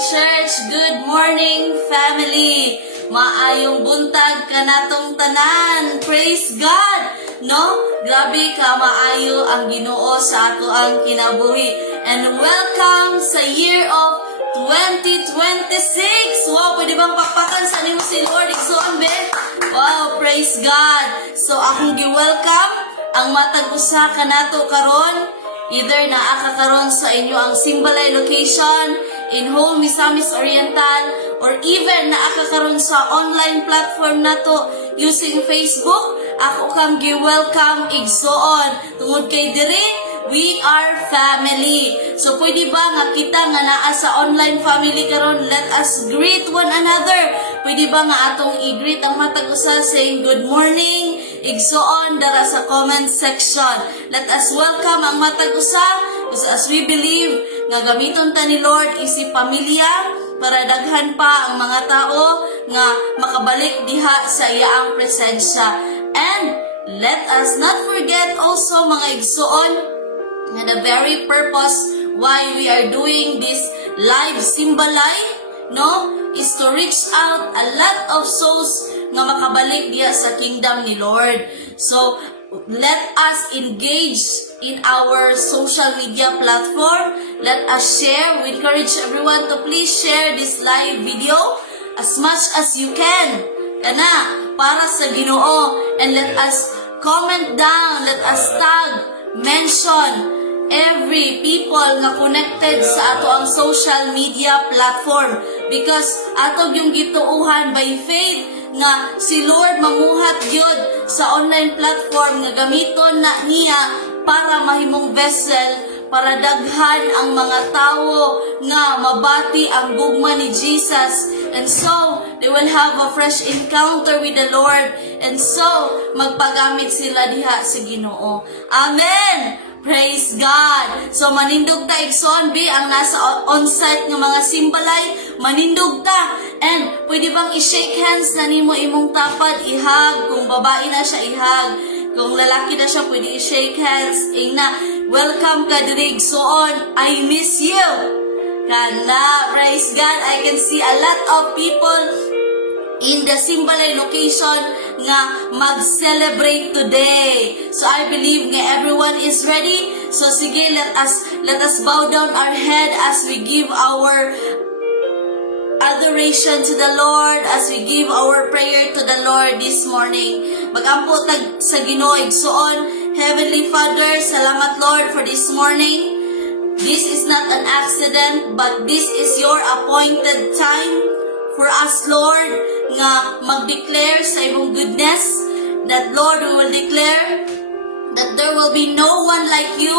church. Good morning, family. Maayong buntag kanatong tanan. Praise God. No? Grabe ka maayo ang Ginoo sa ato ang kinabuhi. And welcome sa year of 2026. Wow, pwede bang pakpakan sa nimo si Lord? Igsoon, be? Wow, praise God. So, akong gi-welcome ang matag usa kanato karon. Either naa ka karon sa inyo ang Simbalay location in whole Misamis Oriental, or even naa ka karon sa online platform nato using Facebook. Ako kang gi-welcome igsoon. Tungod kay diri, we are family. So pwede ba nga kita nga naa sa online family karon, let us greet one another. Pwede ba nga atong i-greet ang matag usa saying good morning igsoon dara sa comment section. Let us welcome ang matag usa as we believe nga gamiton ta ni Lord isi pamilya para daghan pa ang mga tao nga makabalik diha sa iyaang presensya. And let us not forget also mga igsoon nga the very purpose why we are doing this live Simbalay, no, is to reach out a lot of souls nga makabalik diya sa kingdom ni Lord. So, let us engage in our social media platform. Let us share. We encourage everyone to please share this live video as much as you can. Kana, para sa Ginoo. And let us comment down. Let us tag, mention every people nga connected sa ato ang social media platform, because ato yung gituuhan by faith nga si Lord mamuhat gyud sa online platform nga gamiton na niya para mahimong vessel para daghan ang mga tao nga mabati ang gugma ni Jesus, and so they will have a fresh encounter with the Lord, and so magpagamit sila diha sa Ginoo. Amen. Praise God! So, manindog ta, igsoon, be, ang nasa on-site ng mga Simbalay, manindog ta. And, pwede bang i-shake hands na nimo imong tapad, ihag. Kung babae na siya, ihag. Kung lalaki na siya, pwede i-shake hands. Ingna, welcome ka diri, igsoon. I miss you. Kana, praise God. I can see a lot of people in the Simbalay location nga mag-celebrate today. So I believe nga everyone is ready. So sige, let us bow down our head as we give our adoration to the Lord, as we give our prayer to the Lord this morning. Magampo tag sa Ginoo igsoon. Heavenly Father, salamat Lord for this morning. This is not an accident, but this is your appointed time for us, Lord, nga mag-declare sa imong goodness, that Lord, we will declare that there will be no one like you,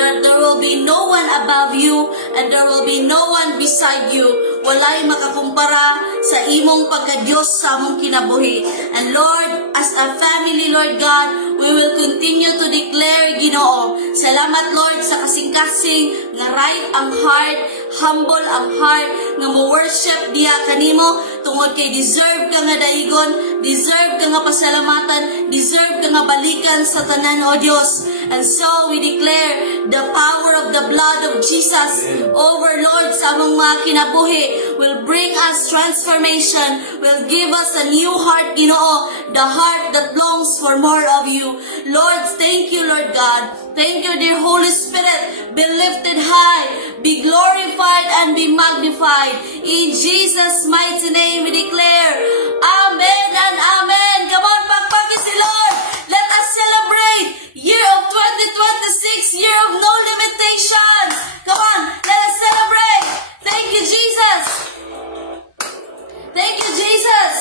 that there will be no one above you, and there will be no one beside you. Walay makakumpara sa imong pagka-Diyos sa among kinabuhi. And Lord, as a family, Lord God, we will continue to declare, Ginoo. Salamat, Lord, sa kasing-kasing nga right ang heart, humble ang heart, nga mo-worship diya kanimo, tungod kay deserve ka nga daigon, deserve ka nga pasalamatan, deserve ka nga balikan sa tanan, O Diyos. And so we declare the power of the blood of Jesus over, Lord, sa among mga kinabuhi will bring us transformation, will give us a new heart, Ginoo, the heart that longs for more of you. Lord, thank you, Lord God. Thank you, dear Holy Spirit. Be lifted high, be glorified, and be magnified. In Jesus' mighty name we declare, Amen and Amen. Come on, pagpagin si Lord. Let us celebrate year of 2026, year of no limitations. Come on, let us celebrate. Thank you, Jesus. Thank you, Jesus.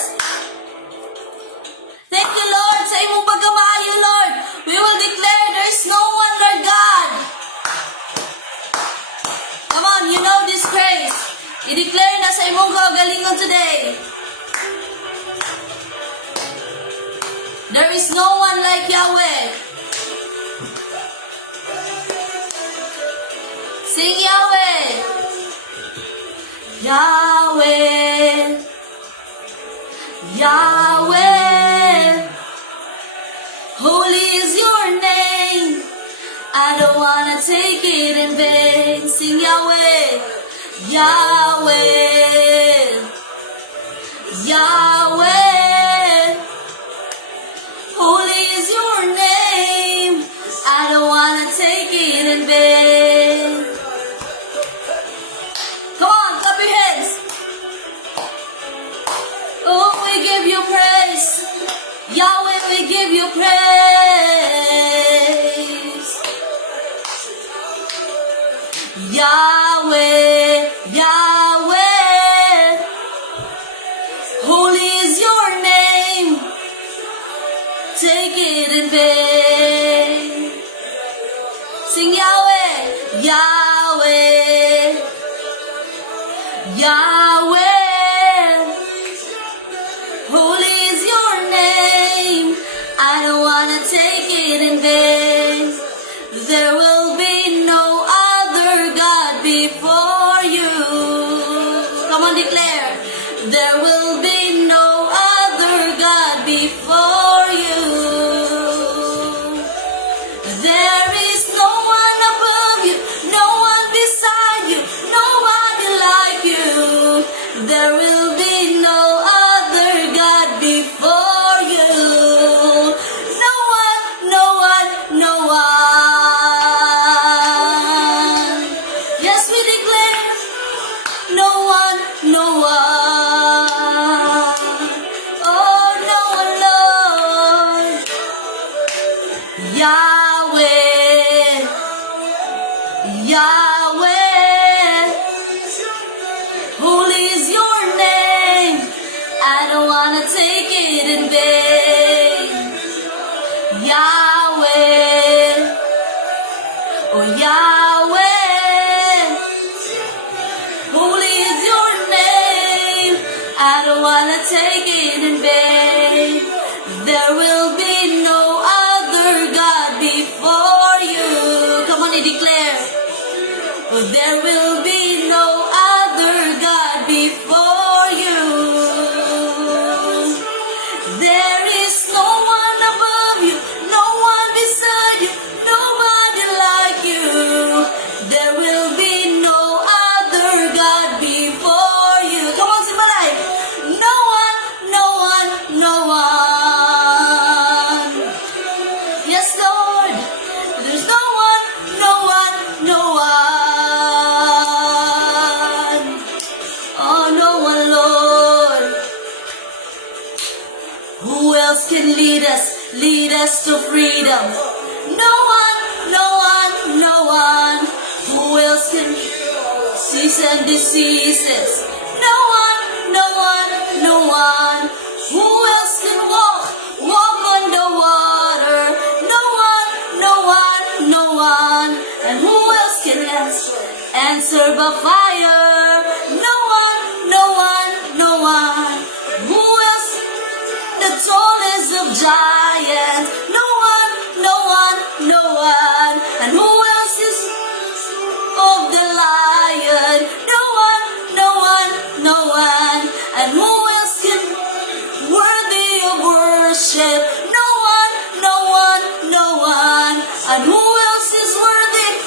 Thank you, Lord, sa imong pagkamaayo, Lord. We will declare there is no one, Lord God. Come on, you know this grace. I-declare na sa imong kagalingon today. There is no one like Yahweh. Sing Yahweh. Yahweh. Yahweh. Holy is your name. I don't wanna take it in vain. Sing Yahweh. Yahweh, Yahweh, holy is your name. I don't wanna take it in vain. Come on, clap your hands. Oh, we give you praise. Yahweh, we give you praise. Yahweh, Yahweh, holy is your name. Take it in vain. Sing Yahweh, Yahweh, Yahweh, holy is your name. I don't wanna take it in vain. There will be no other God before you. Come on, declare. There will be no other God before you. There is no one above you, no one beside you, nobody like you. There will be no other God before you. No one, no one, no one. Yes, we declare, no one, no one. Oh, no one, Lord. Yahweh, Yahweh, holy is your name. I don't wanna take it in vain. Yahweh, oh Yahweh, holy is your name. I don't wanna take it in vain. There will be no other God before you. Come on and declare. There will be no other God before you. There is no one above you, no one beside you, nobody like you. There will be no other God before you. Come on, Simalay. No one, no one, no one. Yes, Lord. There's no one, no one, no one. Oh, no one, Lord. Who else can lead us to freedom? No one, no one, no one. Who else can cease and diseases? No one, no one, no one. Who else can walk on the water? No one, no one, no one. And who else can answer by fire? No one, no one, no one. Who else? The tallest of giants. No one, no one, no one. And who else is of the lion? No one, no one, no one. And who else can worthy of worship? No one, no one, no one. And who else is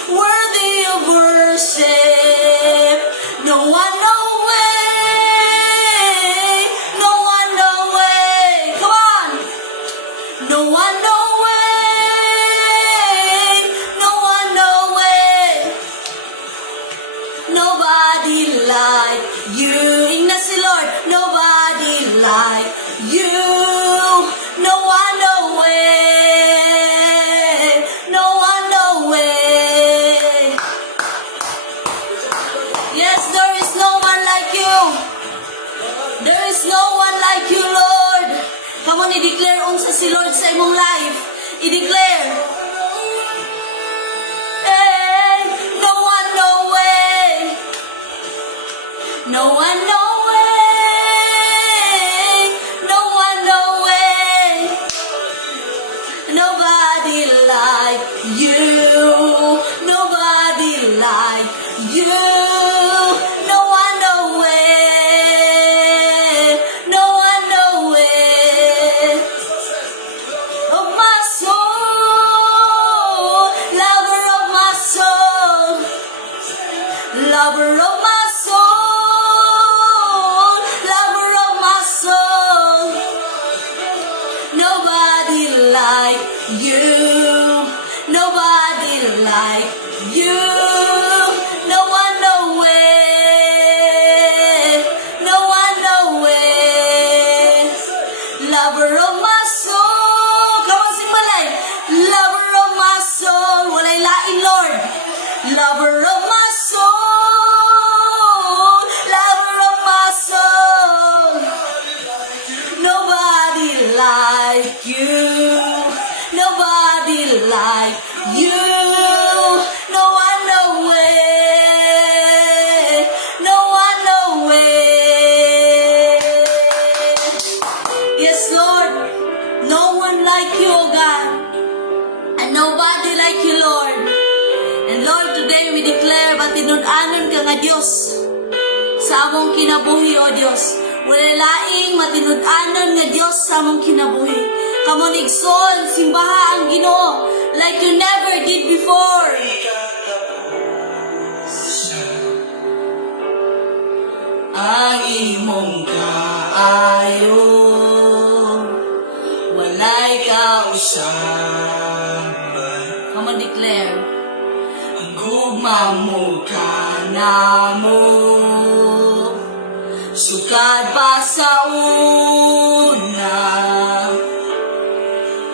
worthy of worship? No one, no way. No one, no way. Come on. No one, no way. No one, no way. Nobody like you. Ignas si Lord. Nobody like you. No one, no way. No one, no way. Yes, there is no one like you. There is no one like you, Lord. Come on, i-declare unsa si Lord sa imong life. I-declare. Hey, no one, no way. No one, no way. No one, no way. Nobody like you. Nobody like you. No one, no way. No one, no way. Of my soul. You, no one, no way. No one, no way. Yes, Lord. No one like you, O God. And nobody like you, Lord. And Lord, today we declare, matinud-anon ka nga Diyos sa among kinabuhi, O Diyos. Wala laing matinud-anon nga Diyos sa among kinabuhi. Kamon igsoon, simbaha ang Ginoo like you never did before. Ang imong kaayo, walay kausaban. Come on, declare. Ang gugma mo ka na mo, sukad pa sa una,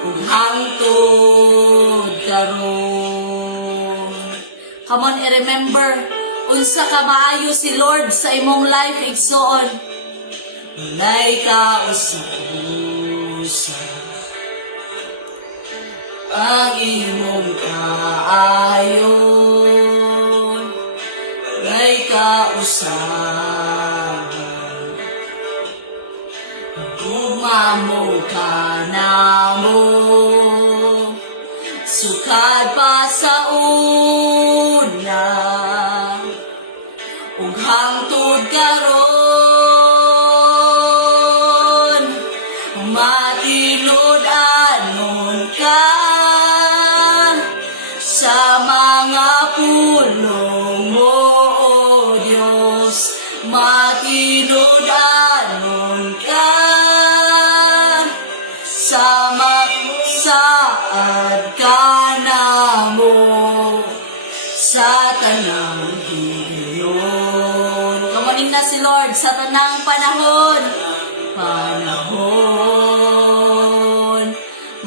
ug hangtod karon. Come on, i-remember, unsa ka maayo si Lord sa imong life, igsoon. Walay ka usa-usa, ang imong kaayo, walay ka usaban. Gugma mo ka na mo, sukad pa sa una, ug hangtod karon, matinud-anon ka sa mga pulong mo, O Diyos. Matinud-anon ka sa magsaad ka na mo sa tanang higayon. Kamanin na si Lord sa tanang panahon.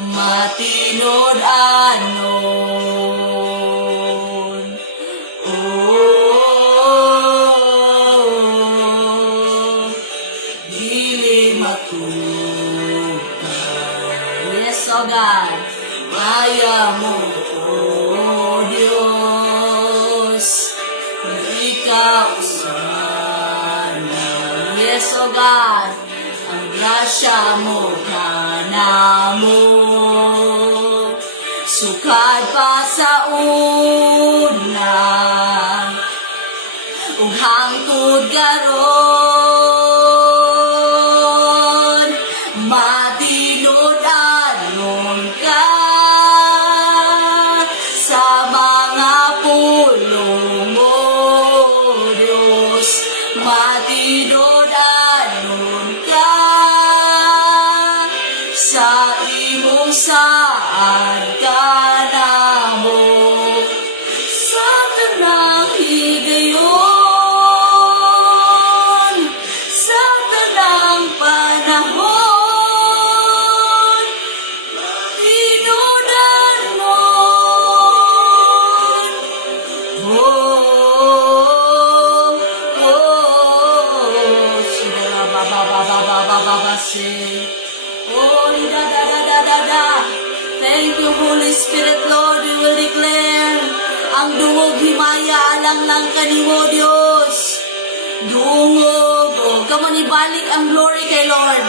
Matinud-anon. Oh, dili matukan. Yes, O God. Maya mo, O Diyos, ikaw sana. Yes, O God. Ang grasya mo ka na mo, sukad pa sa una, ug hangtod karon, matinud-anon ka sa mga pulong mo, Diyos. Matinud-anon ka sa imong saan ka na mo sa tanang higayon, sa tanang panahon. Tinud-anon. Oh, oh, sigara ba ba ba ba ba ba ba ba say. Oh, da da da da da da. Thank you, Holy Spirit, Lord. We will declare ang dungog himaya alang lang kanimo, Diyos. Dungog, oh, kamon ibalik ang glory kay Lord.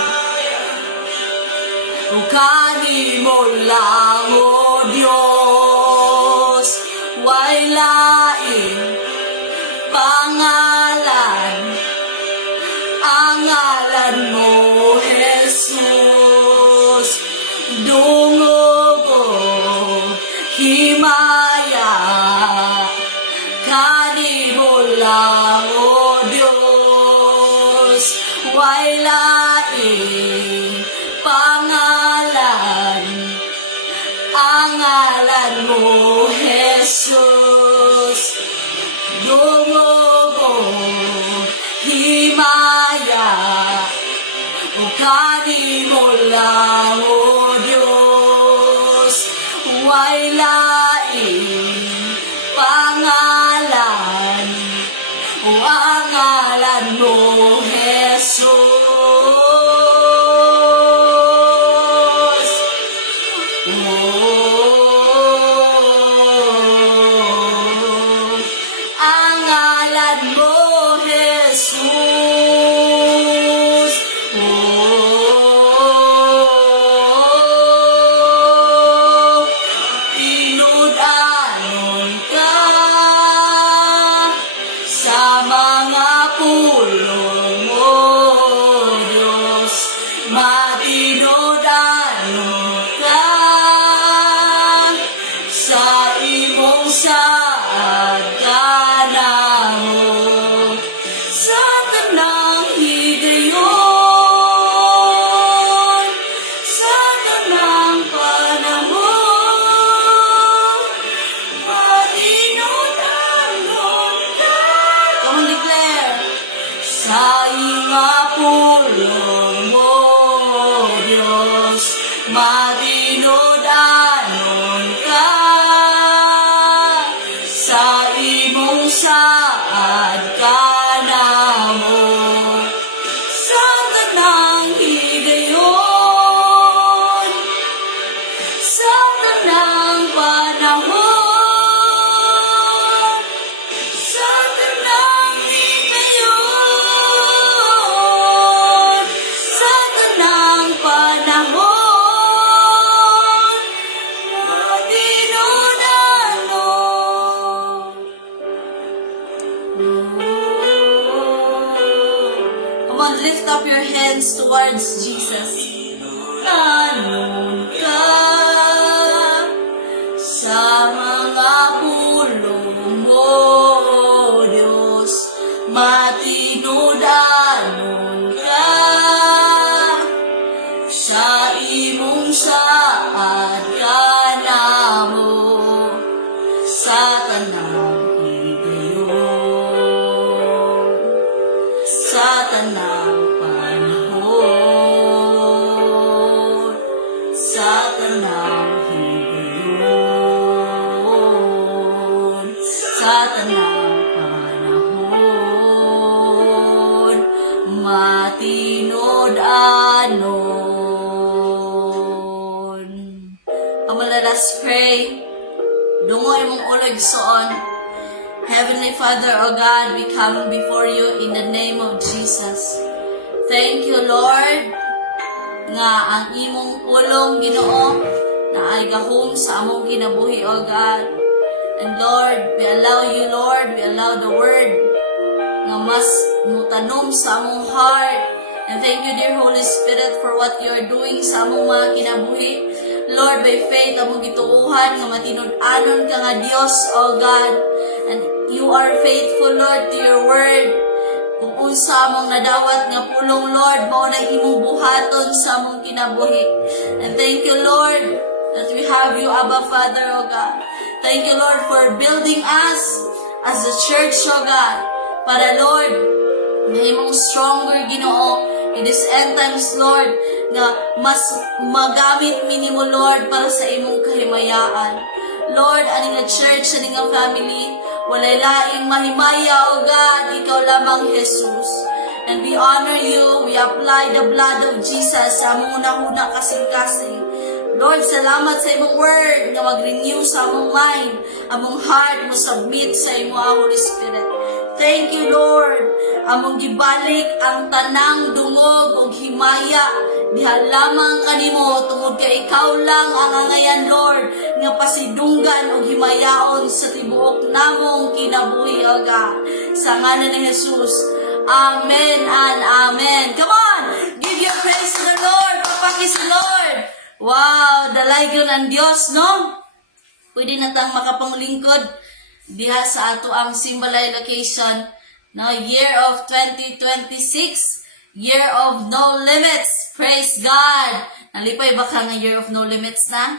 O kanimo lang, O Diyos, way lain pangalan, ang ngalan mo, Jesus. Dungog ko, himaya, kanimo lang, O Diyos, way lain pangalan, ang ngalan mo, Jesus. Dungog ko, himaya, o kanimo lang, O Diyos, way lain pangalan, o ang ngalan mo, Jesus. Oh, up your hands towards Jesus. Nanon ka sa mga pulong mo, Diyos, matinudanon ka sa imong saad ka namo sa tanang higayon, sa tanang panahon, sa tanang higayon, sa tanang panahon, matinod-anon. Let us pray. Dungoy mong ulag soon. Heavenly Father, O God, we come before you in the name of Jesus. Thank you, Lord, nga ang imong pulong Ginoo na ay gahom sa among kinabuhi, O God. And Lord, we allow you, Lord, we allow the word nga mas mutanom sa among heart. And thank you, dear Holy Spirit, for what you are doing sa among mga kinabuhi. Lord, by faith, among gituuhan nga matinud-anon ka nga Dios, O God. And you are faithful, Lord, to your word. Kung unsa among nadawat nga pulong, Lord, mao na imong buhaton sa among kinabuhi. And thank you, Lord, that we have you, Abba Father, O God. Thank you, Lord, for building us as a church, O God. Para, Lord, na imong stronger Ginoo in this end times, Lord, nga mas magamit minimo, Lord, para sa imong kahimayaan. Lord, aning nga church, aning nga family, walay laing mahimaya, O God, ikaw lamang, Jesus. And we honor you, we apply the blood of Jesus sa among unahuna kasing-kasing. Lord, salamat sa imong word nga mag-renew sa among mind, among heart mo submit sa imong Holy Spirit. Thank you, Lord. Among gibalik ang tanang dungog ug himaya diha lamang kanimo tungod kay ikaw lang ang angayan, Lord, nga pasidunggan ug himayaon sa tibuok namong kinabuhi, O God. Sa ngalan ni Jesus. Amen and amen. Come on, give your praise to the Lord. Papaki si Lord. Wow, dalaygon ang Dios, no? Pwede na tang makapanglingkod diha sa ato ang Simbalay location, no? Year of 2026, Year of No Limits. Praise God! Nalipay ba ka nga Year of No Limits na?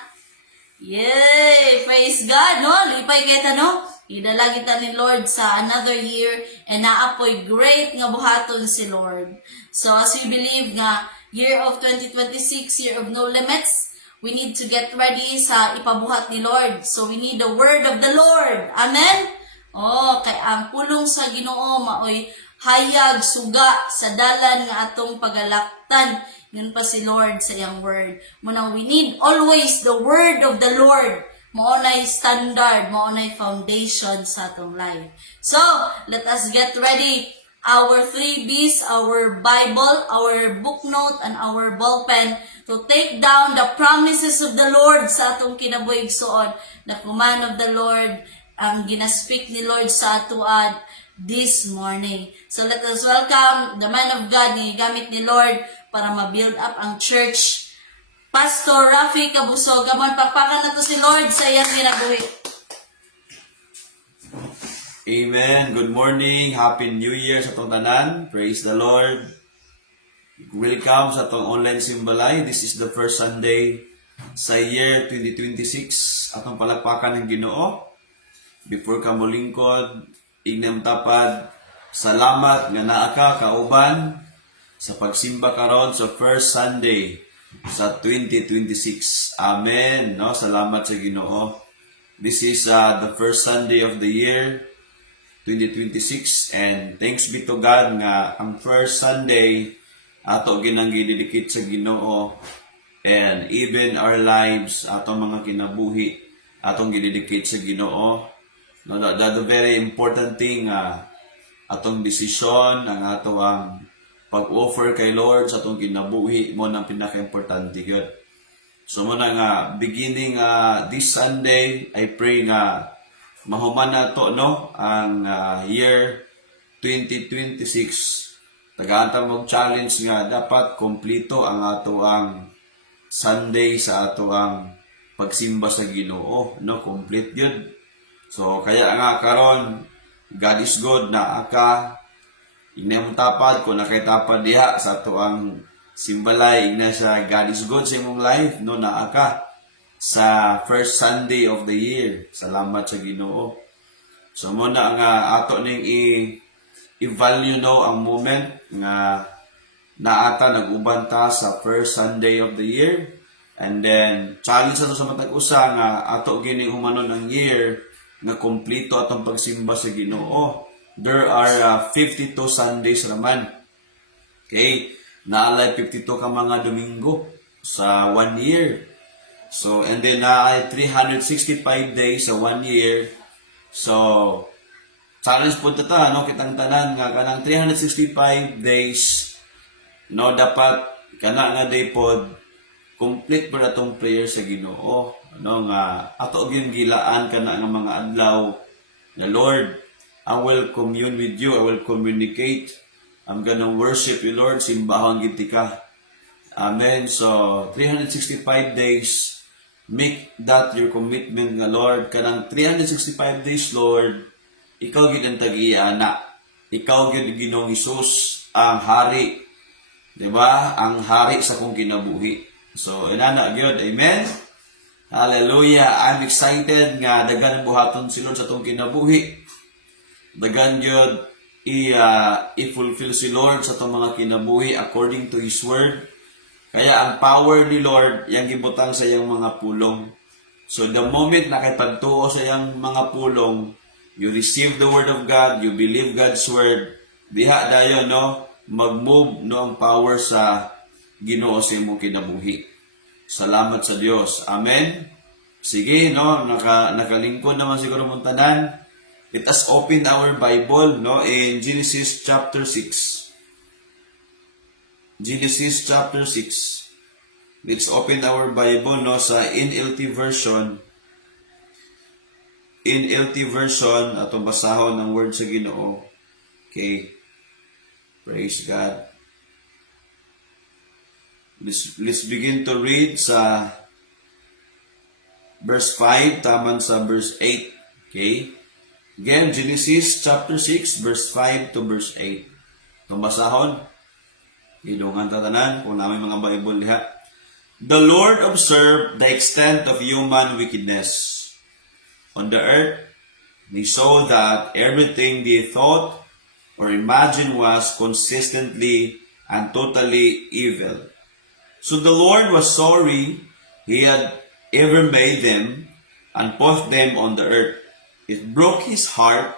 Yay! Praise God, no? Lipay kita, no? Idalagin ta ni Lord sa another year and naapoy great nga buhaton si Lord. So as we believe nga Year of 2026, Year of No Limits, we need to get ready sa ipabuhat ni Lord. So we need the word of the Lord. Amen? Oh, kay ang pulong sa Ginoo maoy hayag suga sa dalan nga atong pagalaktan. Yun pa si Lord sa iyang word. Muna we need always the word of the Lord. Mao nay standard, mao nay foundation sa atong life. So, let us get ready. Our 3 B's, our Bible, our book note, and our ball pen to take down the promises of the Lord sa atong kinabuhig suod. The command of the Lord, ang ginaspeak ni Lord sa atuad this morning. So let us welcome the man of God nga gamit ni Lord para ma-build up ang church. Pastor Rafi Cabusog, kamon pakpakan na to si Lord sa iyang kinabuhi. Amen. Good morning. Happy New Year sa atong tanan. Praise the Lord. Welcome sa atong online simbalay. This is the first Sunday sa year 2026. Atong palakpakan ng Ginoo. Before ka molingkod, ignam tapad, salamat nga naa ka kauban sa pagsimba karon sa first Sunday sa 2026. Amen. No, salamat sa Ginoo. This is the first Sunday of the year 2026, and thanks be to God nga ang first Sunday ato ginang gidedicate sa Ginoo, and even our lives, atong mga kinabuhi atong gidedicate sa Ginoo. No, the very important thing, atong desisyon, ang ato ang pag-offer kay Lord sa atong kinabuhi mo nang pinaka-importante gyud. So mo na nga beginning this Sunday, I pray nga mahuman na to, no, ang year 2026 Tagaanta mong challenge nga dapat kompleto ang ato ang Sunday sa ato ang pagsimba sa Ginoo, no? Complete yun. So kaya nga karon God is good na aka inyong tapad kung nakitapad diha sa ato ang simbalay igna siya God is good sa imong life, no? Na aka sa first Sunday of the year. Salamat sa Ginoo. So muna nga ato ning i-value no ang moment nga naata nag-uban ta sa first Sunday of the year, and then challenge sa matag usa nga ato gini humanon ang year nga kompleto atong pagsimba sa Ginoo. There are 52 Sundays raman. Okay? Naalay 52 ka mga Domingo sa 1 year. So and then naay 365 days sa 1 year. So challenge po ta no kitang tanan nga kanang 365 days no dapat kana nga day pod complete pa atong prayer sa Ginoo, no nga ato gyud gilaan kana nga mga adlaw na Lord, I will commune with you, I will communicate, I'm gonna worship you Lord, simbahon gid ka. Amen. So 365 days, make that your commitment nga Lord, kanang 365 days Lord, ikaw gid ang tag-iana. Ikaw gid Ginoong Hesus ang hari. 'Di ba? Ang hari sa kong kinabuhi. So, inana gyud. Amen. Hallelujah. I'm excited nga daghan buhaton si Lord sa tong kinabuhi. Daghan gyud i-fulfill si Lord sa tong mga kinabuhi according to His word. Kaya ang power ni Lord yang gibutang sa iyang mga pulong. So, the moment na kay pagtuo sa iyang mga pulong, you receive the word of God, you believe God's word, diha dayon no, mag-move no ang power sa Ginoo sa imong kinabuhi. Salamat sa Dios. Amen. Sige no, nakalingkod naman siguro mong tanan. Let us open our Bible no in Genesis chapter 6. Genesis chapter 6. Let's open our Bible no sa NLT version. NLT version, atong basahon ng word sa Ginoo. Okay. Praise God. Let's begin to read sa verse 5, taman sa verse 8. Okay. Again, Genesis chapter 6, verse 5 to verse 8. Itong basahon. Ilungan tatanan, kung namin mga Bible diha. The Lord observed the extent of human wickedness on the earth. They saw that everything they thought or imagined was consistently and totally evil. So the Lord was sorry He had ever made them and put them on the earth. It broke His heart.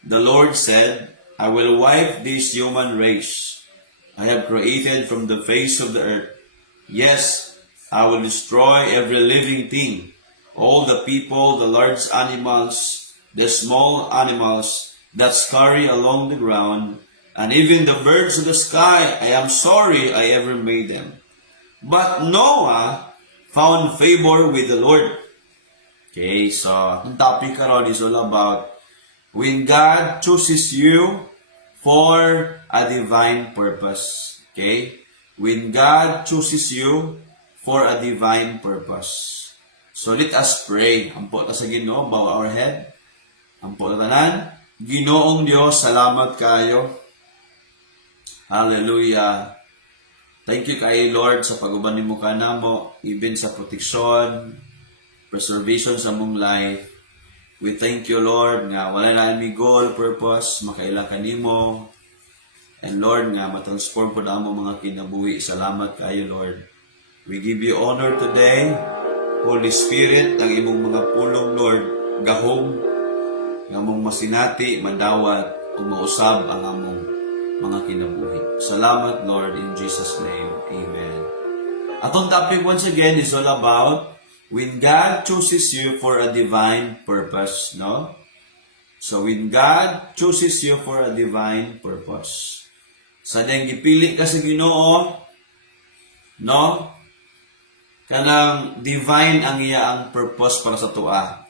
The Lord said, I will wipe this human race I have created from the face of the earth. Yes, I will destroy every living thing, all the people, the large animals, the small animals that scurry along the ground, and even the birds of the sky. I am sorry I ever made them. But Noah found favor with the Lord. Okay, so ang topic karon is all about when God chooses you for a divine purpose. Okay? When God chooses you for a divine purpose. So let us pray. Ampo ta sa Ginoo, bow our head. Ampo ta tanan. Ginoong Dios, salamat kayo. Hallelujah. Thank you kay Lord sa pag-uban nimo kanamo, even sa protection, preservation sa mong life. We thank you Lord nga wala na mi goal, purpose, makailang kanimo. And Lord nga matransform po na mo mga kinabuhi. Salamat kayo Lord. We give you honor today. Holy Spirit, ang imong mga pulong Lord, gahom, nga mong masinati, madawat, umuusab ang among mga kinabuhi. Salamat Lord, in Jesus' name. Amen. Atong topic once again is all about when God chooses you for a divine purpose, no? So when God chooses you for a divine purpose. Sa diyang gipili ka sa Ginoo, no? Kanang divine ang iya ang purpose para sa tua.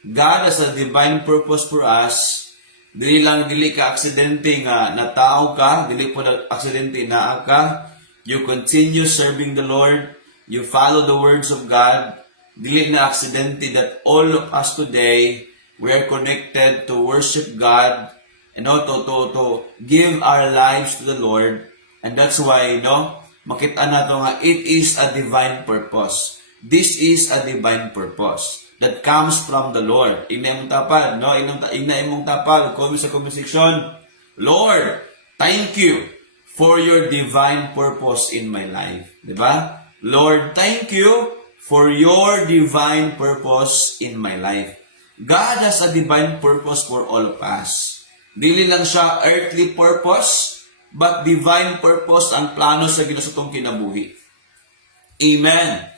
God has a divine purpose for us Dili ka aksidente nga natao ka, dili po na aksidente naa ka. You continue serving the Lord, you follow the words of God. Dili na aksidente that all of us today, we are connected to worship God and to give our lives to the Lord. And that's why, makita nato nga it is a divine purpose. This is a divine purpose that comes from the Lord. Ina imong tapad, ina imong tapad, comment sa comment section. Lord, thank you for your divine purpose in my life. Diba? Lord, thank you for your divine purpose in my life. God has a divine purpose for all of us. Dili lang siya earthly purpose, but divine purpose ang plano sa Ginoo sa tong kinabuhi. Amen.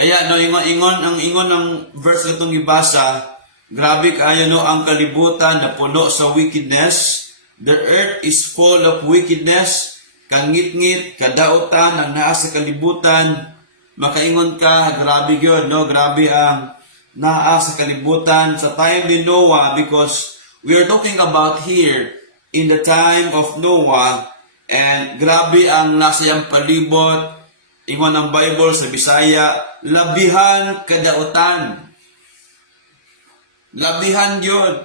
Kaya ingon ng verse na itong ibasa, grabe kaayo ang kalibutan na puno sa wickedness. The earth is full of wickedness. Kangit-ngit, kadautan ang naa sa kalibutan. Makaingon ka, grabe yun, grabe ang naa sa kalibutan sa time ni Noah, because we are talking about here in the time of Noah, and grabe ang nasa iyang palibot. Ingon ang Bible sa Bisaya, labihan kadautan. Labihan yun.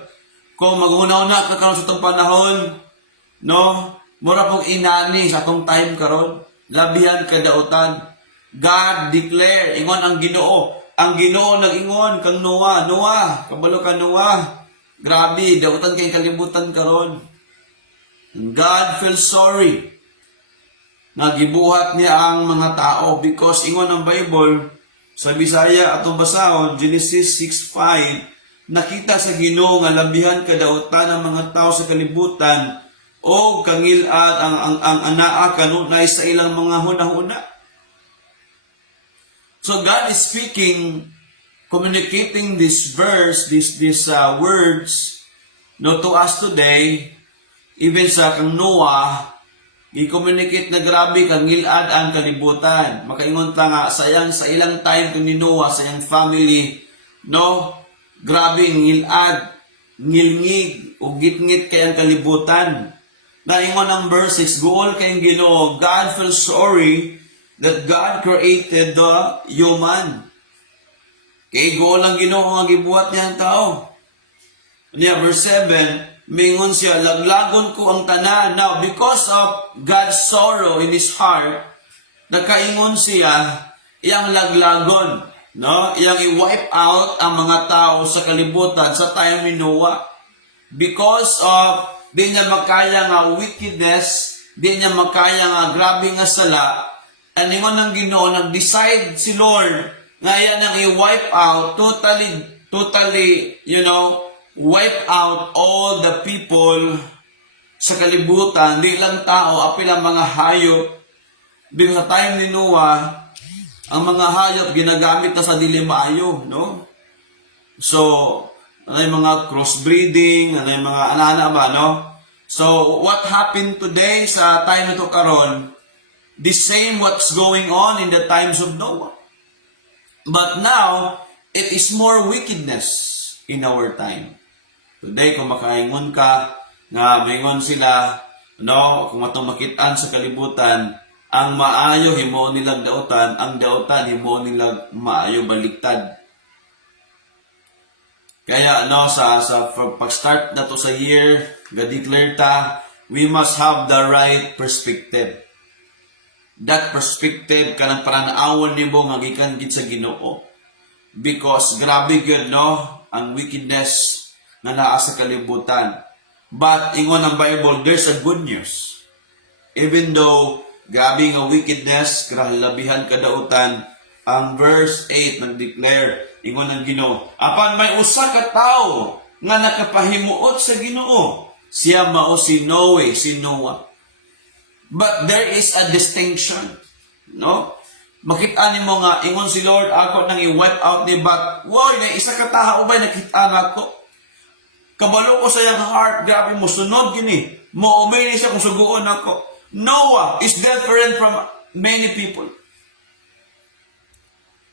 Kung mag-una-una ka karon sa itong panahon, mura pong inani sa itong time karon, labihan kadautan. God declare, ingon ang Ginoo. Ang Ginoo nag-ingon kang Noah, kabalo ka Noah. Grabe, dautan kay kalibutan karon. God feels sorry. Nagibuhat niya ang mga tao because ingon ang Bible sa Bisaya atong basahon Genesis 6:5, nakita sa Ginoo nga labihan kadautan ang mga tao sa kalibutan o kangilad ang anaa kanunay sa ilang mga hunahuna. So God is speaking, communicating this verse, these words to us today, even sa kang Noah. I-communicate na grabe kang ngilad ang kalibutan. Makaingon ta nga, sayang sa ilang time kung ni Noah, sa iyang family, grabe ngilad, ngilngig, o gitngit kay ang kalibutan. Naingon ang verse 6, gool kayong Ginoo, God feels sorry that God created the human. Kay gool ang Ginoo nga gibuhat niya ang tao. Verse 7, mingon siya, laglagon ko ang tanan. Now, because of God's sorrow in His heart, nagkaingon siya, iyang laglagon, iyang i-wipe out ang mga tao sa kalibutan sa time ni Noah. Because of, di niya makaya nga wickedness, di niya makaya nga grabe nga sala, aningon ng Ginoo, nag-decide si Lord, nga yan ang i-wipe out, totally, wipe out all the people sa kalibutan, di lang tao, apil ang mga hayop. Because sa time ni Noah, ang mga hayop ginagamit na sa dili maayo, So, yung mga crossbreeding, yung mga anana ba, So, what happened today sa time nito karon? The same what's going on in the times of Noah. But now, it is more wickedness in our time. Today, kung makaingon ka, nga maingon sila, kung matong makitaan sa kalibutan, ang maayo himuon nilang dautan, ang dautan himuon nilang maayo baliktad. Kaya, sa pag-start na to sa year, ga-declare ta, we must have the right perspective. That perspective, kanang paranaawan ni mo, nga gikan gid sa Ginoo. Because, grabe yun, ang wickedness na naa sa kalibutan. But, ingon ang Bible, there's a good news. Even though, grabe nga wickedness, labihan kadautan, ang verse 8 nag-declare, ingon ang Ginoo, apan may usa ka tawo nga nakapahimuot sa Ginoo, siya mao si Noah. But there is a distinction, Makita nimo nga, ingon si Lord, ako nang i-wipe out ni but, na isa ka tawo ba nakita nako? Kabalo ko sa iyang heart, grabe mo, sunod gini. Mo-obey niya siya kung suguon ako. Noah is different from many people.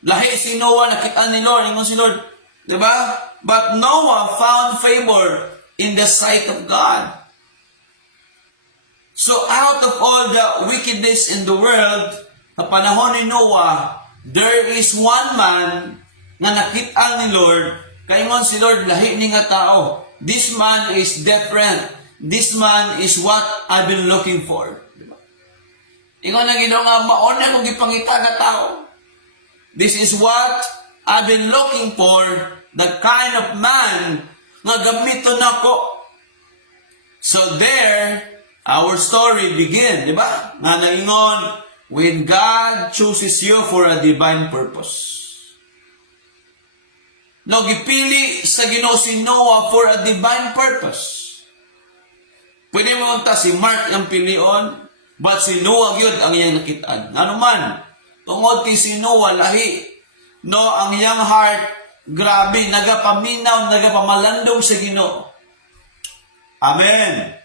Lahi si Noah, nakita ni Lord, ingon si Lord. Diba? But Noah found favor in the sight of God. So out of all the wickedness in the world, sa panahon ni Noah, there is one man na nakita ni Lord, kaingon si Lord, lahi ni nga tao. This man is different. This man is what I've been looking for. Diba? Ingon na Ginoo nga, mauna kong gipangita nga tao. This is what I've been looking for, the kind of man nga gamiton ako. So there, our story begin, di ba? Nga naingon, when God chooses you for a divine purpose. No, gipili sa Ginoo si Noah for a divine purpose. Pwede mo ta si Mark ang pilion, but si Noah yun ang iyang nakitaan. Ano man, tungod kay si Noah lahi, no, ang iyang heart, grabe, nagapaminaw, nagapamalandong sa Ginoo. Amen.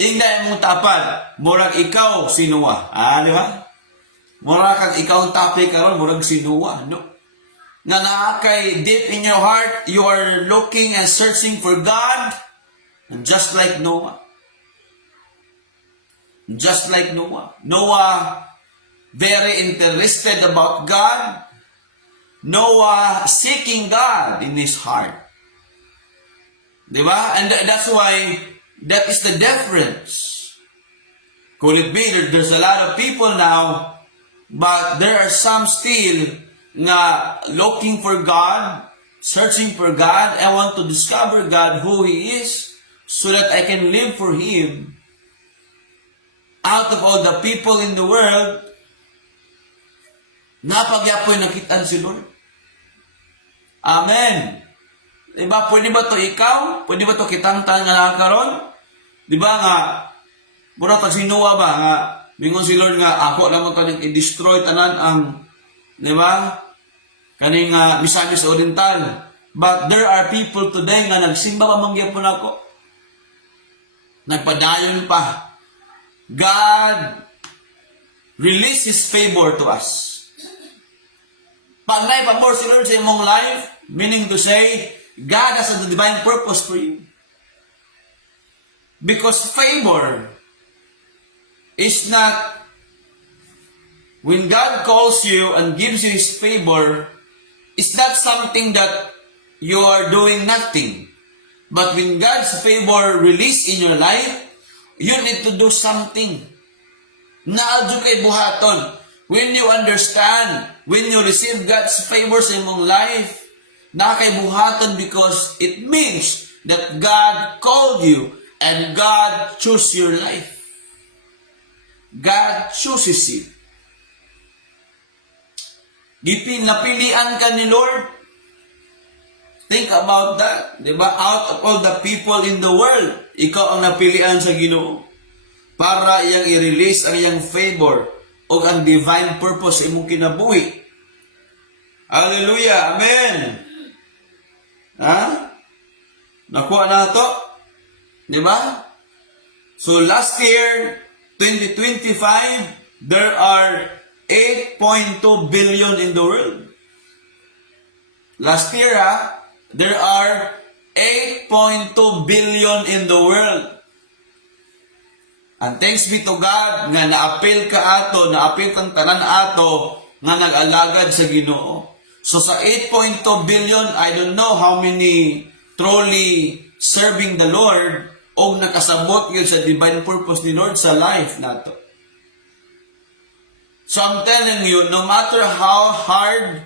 Ingday mong tapad, murag ikaw si Noah. Di ba? Murag kag ikaw ang tapay karon, murag si Noah, no? Na nakakay deep in your heart, you are looking and searching for God, just like Noah. Just like Noah. Noah, very interested about God. Noah seeking God in his heart. Diba? And that's why, that is the difference. Could it be that there's a lot of people now, but there are some still na looking for God, searching for God, and want to discover God, who He is, so that I can live for Him. Out of all the people in the world, napagyapoy nakitaan si Lord. Amen. Diba, pwede ba to ikaw? Pwede ba to kitang nga nakakaroon? Diba nga, muna tag si Noah ba, nga, mingon si Lord nga, ako lang mo tanig i-destroy tanan ang, diba, kaning Misamis Oriental. But there are people today nga nagsimba pa mangyapon ako. Nagpadayon pa. God release His favor to us. Pag may pabor si Lord sa imong life, meaning to say, God has a divine purpose for you. Because favor is not, when God calls you and gives you His favor, it's not something that you are doing nothing. But when God's favor release in your life, you need to do something. Naadyo kay buhaton. When you understand, when you receive God's favors in your life, nakakay buhaton because it means that God called you and God chose your life. God chooses you. Napilian ka ni Lord. Think about that. Diba? Out of all the people in the world, ikaw ang napilian sa Ginoo para iyang i-release ang iyang favor o ang divine purpose sa imong kinabuhi. Hallelujah! Amen! Ha? Nakuha na ito? Diba? So last year, 2025, there are 8.2 billion in the world. Last year, there are 8.2 billion in the world. And thanks be to God nga naapil ka ato, naapil kang tanan ato nga nag-alagad sa Ginoo. So sa 8.2 billion, I don't know how many truly serving the Lord o nakasabot yun sa divine purpose ni Lord sa life nato. So I'm telling you, no matter how hard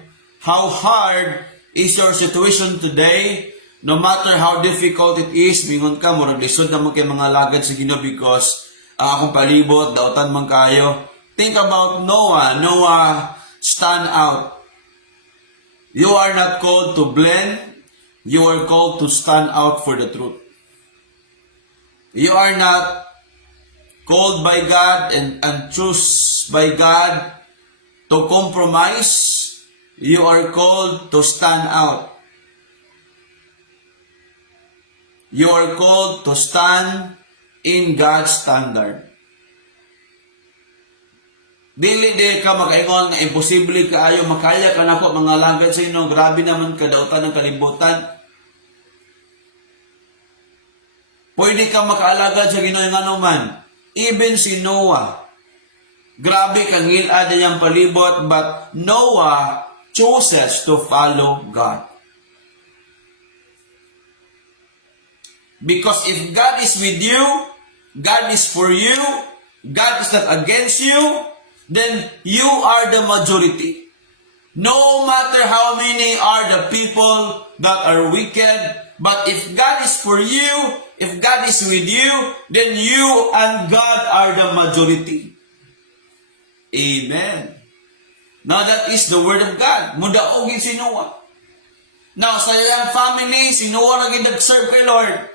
is your situation today, no matter how difficult it is, mingon ka, murag lisod naman kay mga lagad sa Ginoo because akong palibot, dautan man kayo. Think about Noah. Noah stand out. You are not called to blend. You are called to stand out for the truth. You are not called by God and choose by God to compromise. You are called to stand out. You are called to stand in God's standard. Dili ka makaingon nga imposible kaayo makaya ka nako mga lagad sa inyo, grabe naman kadautan ng kalibutan. Pwede ka makaalagad sa Ginoo nga naman. Even si Noah. Grabe kang ngilad niyang palibot, but Noah chooses to follow God. Because if God is with you, God is for you, God is not against you, then you are the majority. No matter how many are the people that are wicked, but if God is for you, if God is with you, then you and God are the majority. Amen. Now that is the word of God. Mudaogin si Noah. Now sa iyang family, si Noah naging nag-serve kay Lord.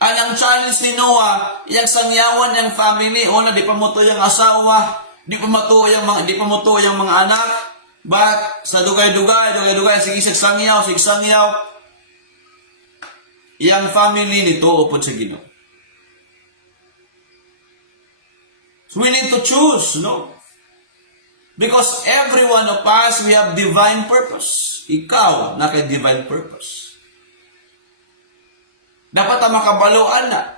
Ang challenge ni Noah, iyang sangyawan ng family, una di pa mo to yung asawa, di pa mo to yung mga anak, but sa dugay-dugay, sige sangyaw, iyang family nito upod sa Ginoo. So we need to choose, no? Because every one of us, we have divine purpose. Ikaw, naka-divine purpose. Dapat ang makabaluan na.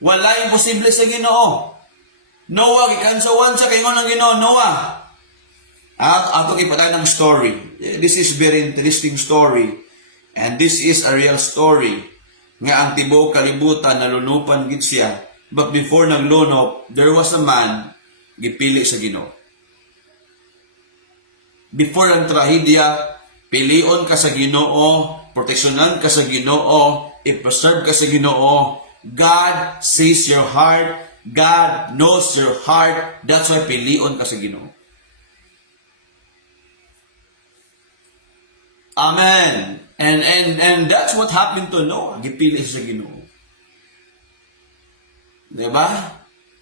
Wala imposible sa Ginoo. Noah, gikansawan siya kay ng Ginoo. Noah. Ato ipatay ng story. This is very interesting story. And this is a real story. Nga ang tibuok kalibutan, nalunupan gid siya. But before naglunop, there was a man, gipili sa Ginoo. Before ang trahedya, pilion ka sa Ginoo, proteksyonan ka sa Ginoo, i-preserve ka sa Ginoo. God sees your heart. God knows your heart. That's why pilion ka sa Ginoo. Amen. And that's what happened to Noah. Gipili sa Ginoo. Diba?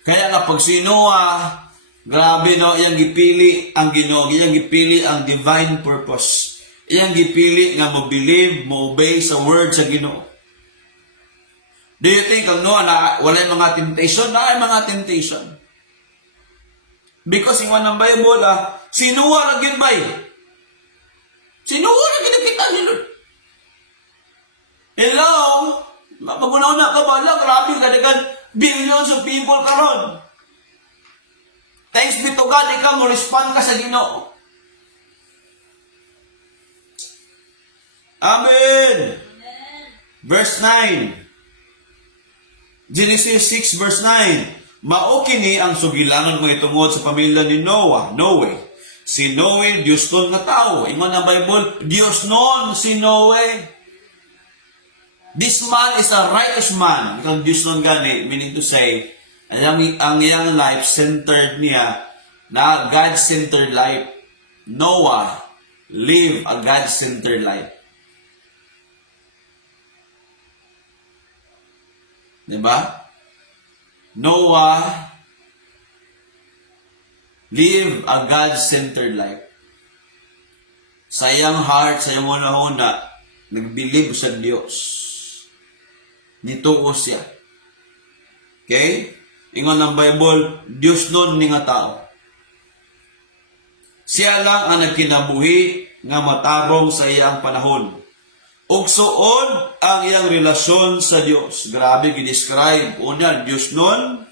Kaya nga pag si Noah, grabe no, iyang gipili ang Ginoo, iyang gipili ang divine purpose. Iyang gipili nga mo-believe, mo-obey sa word sa Ginoo. Do you think ang Noah na wala yung mga temptation? Na ay mga temptation. Because yung ng Bible, si Noah lagi ba? Si Noah lagi nakita ni Lord. Hello? Magunaw na ka ba lang? Grabe kadagan billions of people karon. Thanks be to God, ikaw mo respond ka sa Ginoo. Amen. Verse 9. Genesis 6 verse 9. Mao kini ang sugilangan mo itungod sa pamilya ni Noah. Noe. Si Noe, Diyos nun nga tao. Ingon ang Bible, Diyos nun si Noe. This man is a righteous man. Itong Diyos nun gani, meaning to say, ang iyang life centered niya na God-centered life. Noah live a God-centered life. Diba? Noah live a God-centered life. Sa iyang heart, sa iyang una-una, nagbilib sa Diyos. Nituo siya. Okay? Ingon ng Bible, Diyos nun ni nga tao. Siya lang ang nagkinabuhi nga matabong sa iyang panahon. Ug suod ang iyang relasyon sa Dios. Grabe gidescribe. Una, Dios nun.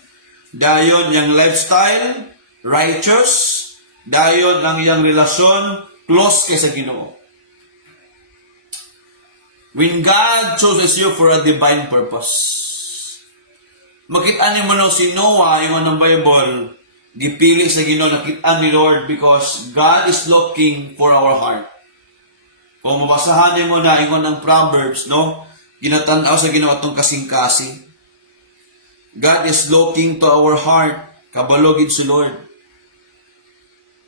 Dayon iyang lifestyle, righteous. Dayon ang iyang relasyon, close kay sa Ginoo. When God chooses you for a divine purpose. Makita ni mo no si Noah, yung ng Bible, gipili sa Ginoo, nakita ni Lord because God is looking for our heart. Kung mabasahan mo na ingon ng Proverbs, no? Ginatanaw sa Ginoo atong kasing-kasing. God is looking to our heart. Kabalogid si Lord.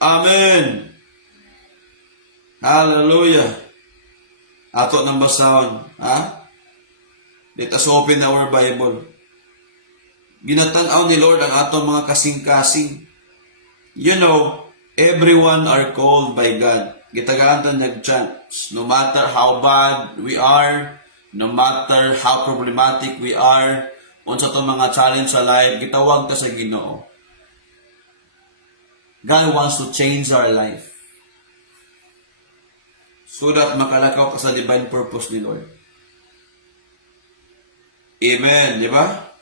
Amen. Hallelujah. Ato nang basahon. Ha? Let us open our Bible. Ginatanaw ni Lord ang atong mga kasing-kasing. You know, everyone are called by God. Gitagaan ta nag-chance. No matter how bad we are, no matter how problematic we are, unsa to mga challenge sa life, gitawag ta sa Ginoo. God wants to change our life. So that makalakaw ka sa divine purpose ni Lord. Amen, di ba?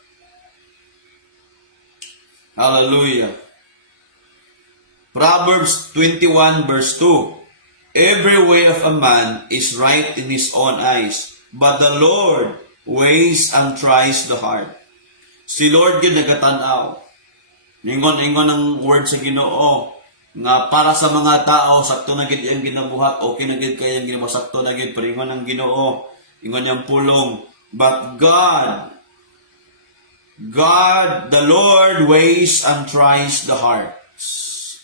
Hallelujah. Proverbs 21 verse 2. Every way of a man is right in his own eyes, but the Lord weighs and tries the heart. Si Lord yun nagatanaw. Ingon ang word sa Ginoo nga para sa mga tao sakto na gid ang ginabuhat, okay na gid kay ang ginabuhat, sakto na gid pero ingon ang Ginoo, ingon yang pulong, but God, the Lord weighs and tries the hearts.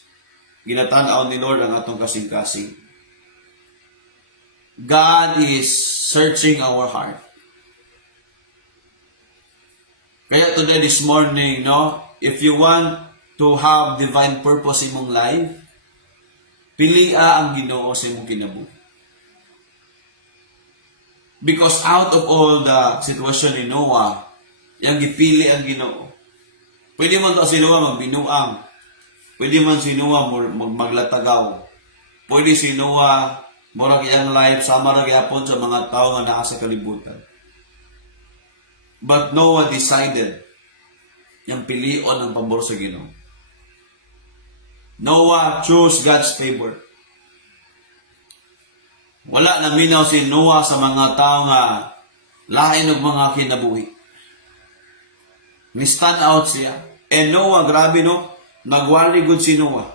Ginatanaw ni Lord ang atong kasing-kasing. God is searching our heart. Kaya today, this morning, no, if you want to have divine purpose in mong life, pilia ang Ginoo sa imong kinabuhi. Because out of all the situation ni Noah, yang gipili ang Ginoo. Pwede man to si Noah magbinuang. Pwede man si Noah maglatagaw. Pwede si Noah murag iyang life sama ra gyapon sa mga tao nga naa sa kalibutan. But Noah decided yang pilion ang pabor sa Ginoo. Noah chose God's favor. Wala na minaw si Noah sa mga tao nga lain og mga kinabuhi. Ni-stand out siya. And Noah, grabe no, nagwali gud si Noah.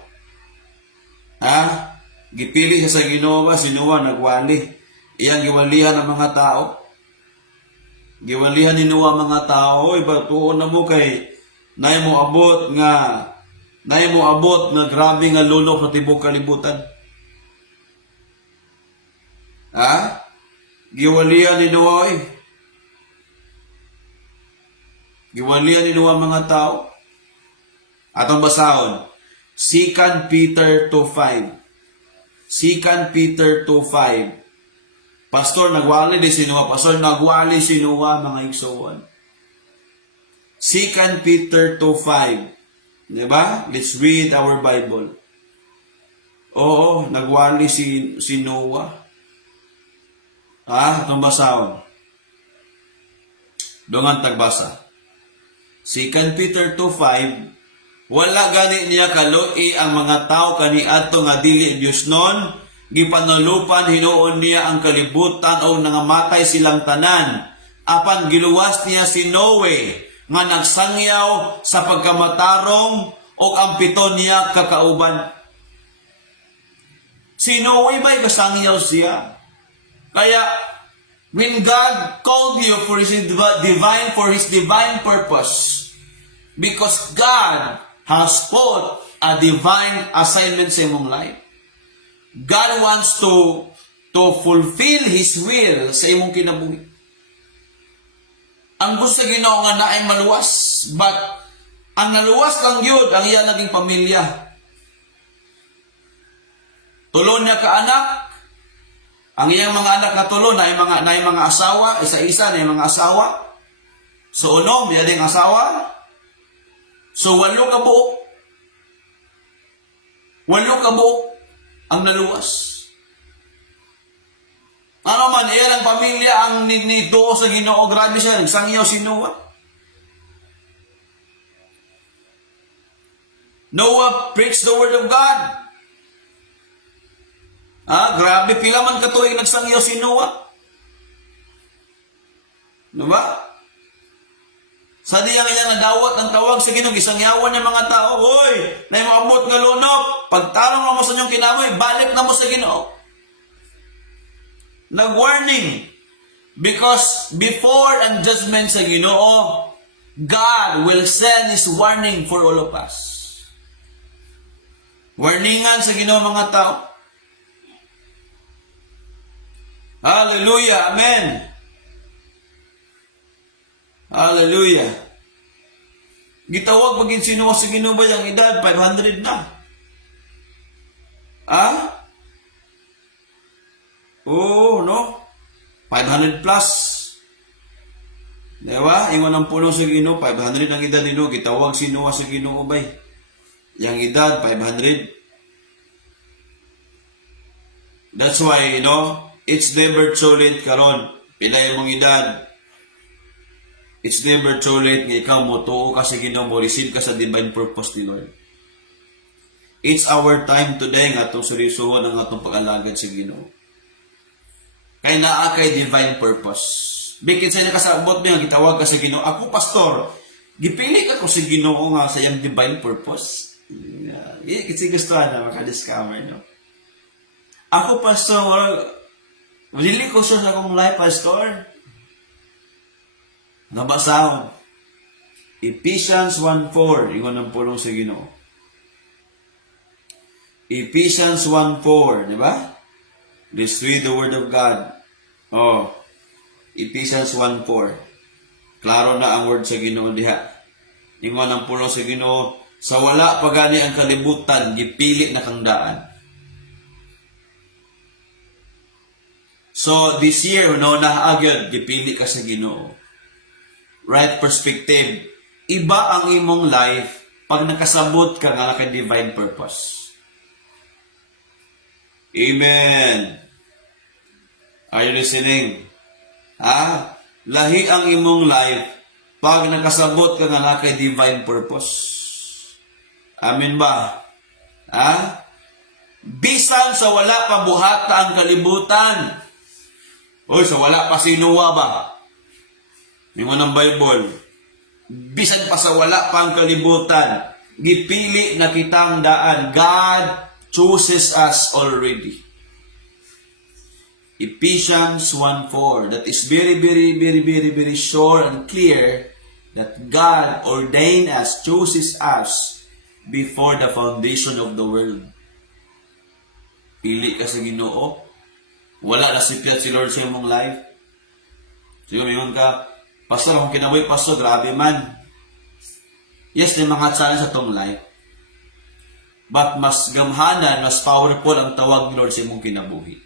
Ha? Gipili siya sa Ginoo ba? Si Noah nagwali. Iyang giwalihan ang mga tao. Giwalihan ni Noah mga tao. Iba tuon na mo kay nay mo abot nga grabe nga lunok na tibok kalibutan. Ha? Giwalihan ni Noah eh. Giwalihan ni Noah mga tao. Atong basahon. 2 Peter 2:5. 2 Peter 2:5. Pastor, nagwali di si Noah. Pastor, nagwali si Noah, mga igsoon. 2 Peter 2:5. Diba? Let's read our Bible. Oo, nagwali si Noah. Ha? Itong basahon. Dungan tagbasa. 2 Peter 2:5. Wala gani niya kaloi ang mga tao kaniadto nga dili Dios non, gipanulupan hinuon niya ang kalibutan o nangamatay silang tanan. Apan giluwas niya si Noe nga nagsangyaw sa pagkamatarong o ang pito niya kakauban. Si Noe ba'y kasangyaw siya? Kaya when God called you for his divine purpose, because God has put a divine assignment sa imong life. God wants to fulfill His will sa imong kinabuhi. Ang gusto Ginoo nga naay maluwas, but ang naluwas lang yun ang iya naging pamilya. Tulo niya ka anak, ang iyang mga anak na tulo naay mga asawa, isa-isa naay mga asawa. So unom, iya ding asawa. So, 8 ka buok. 8 ka buok ang naluwas. Ano man, iyan ang pamilya ang nituo sa Ginoo. Grabe siya, nagsangyaw si Noah. Noah preached the word of God. Grabe, pila man katuig nagsangyaw si Noah. Diba? Sa diya nga nadawat ang tawag sa Ginoo, gisangyawan niya mga tao, hoy, na maabot nga lunok, pagtarong mo sa inyong kinamoy, balik na mo sa Ginoo. Nag-warning. Because before ang judgment sa Ginoo, God will send His warning for all of us. Warningan sa Ginoo mga tao. Hallelujah. Amen. Hallelujah. Gitawag pagin sino sa Ginoo ba yung edad 500 na. Oh, no. 500 plus. Diba? Ingon ang puno sa Ginoo, 500 ang edad ni Noah. Gitawag si Noah sa Ginoo bay. Yang edad 500. That's why, it's never too late karon. Pilay mong edad. It's never too late nga ikaw mo tuo ka sa Ginoo, mo receive ka sa divine purpose ni Lord. It's our time today nga itong seryosohon ang atong pag-alagad sa Ginoo. Kay naa kay divine purpose. Bikin sa nakasabot mo nga gitawag ka sa Ginoo, ako pastor, gipili ka ko sa Ginoo nga sa iyang divine purpose. Kasi gusto na maka-discover nyo. Ako pastor, dili ko sa akong life pastor. Nabasahon. Ephesians 1:4, ingon ang pulong sa Ginoo. Ephesians 1:4, di ba? Let's read the word of God. Oh, Ephesians 1:4. Klaro na ang word sa Ginoo diha. Ingon ang pulong sa Ginoo, sa wala pagani ang kalibutan, gipili na kang daan. So, this year, na agad, gipili ka sa Ginoo. Right perspective. Iba ang imong life pag nakasabot ka nga naka divine purpose. Amen. Are you listening? Lahi ang imong life pag nakasabot ka nga naka divine purpose. Amen ba? Bisan sa wala pa buhata ang kalibutan. Oy, sa wala pa si Noah ba? Mingon ng Bible, bisan pa sa wala pang kalibutan, gipili na kitang daan. God chooses us already. Ephesians 1:4, that is very, very, very, very, very sure and clear that God ordained us, chooses us before the foundation of the world. Pili ka sa Ginoo. Wala na sipyat si Lord sa imong life. So, mingon ka, pastor, akong kinabuhi, pastor, grabe man. Yes, may mga challenge sa itong life. But mas gamhanan, mas powerful ang tawag ni Lord sa imong kinabuhi.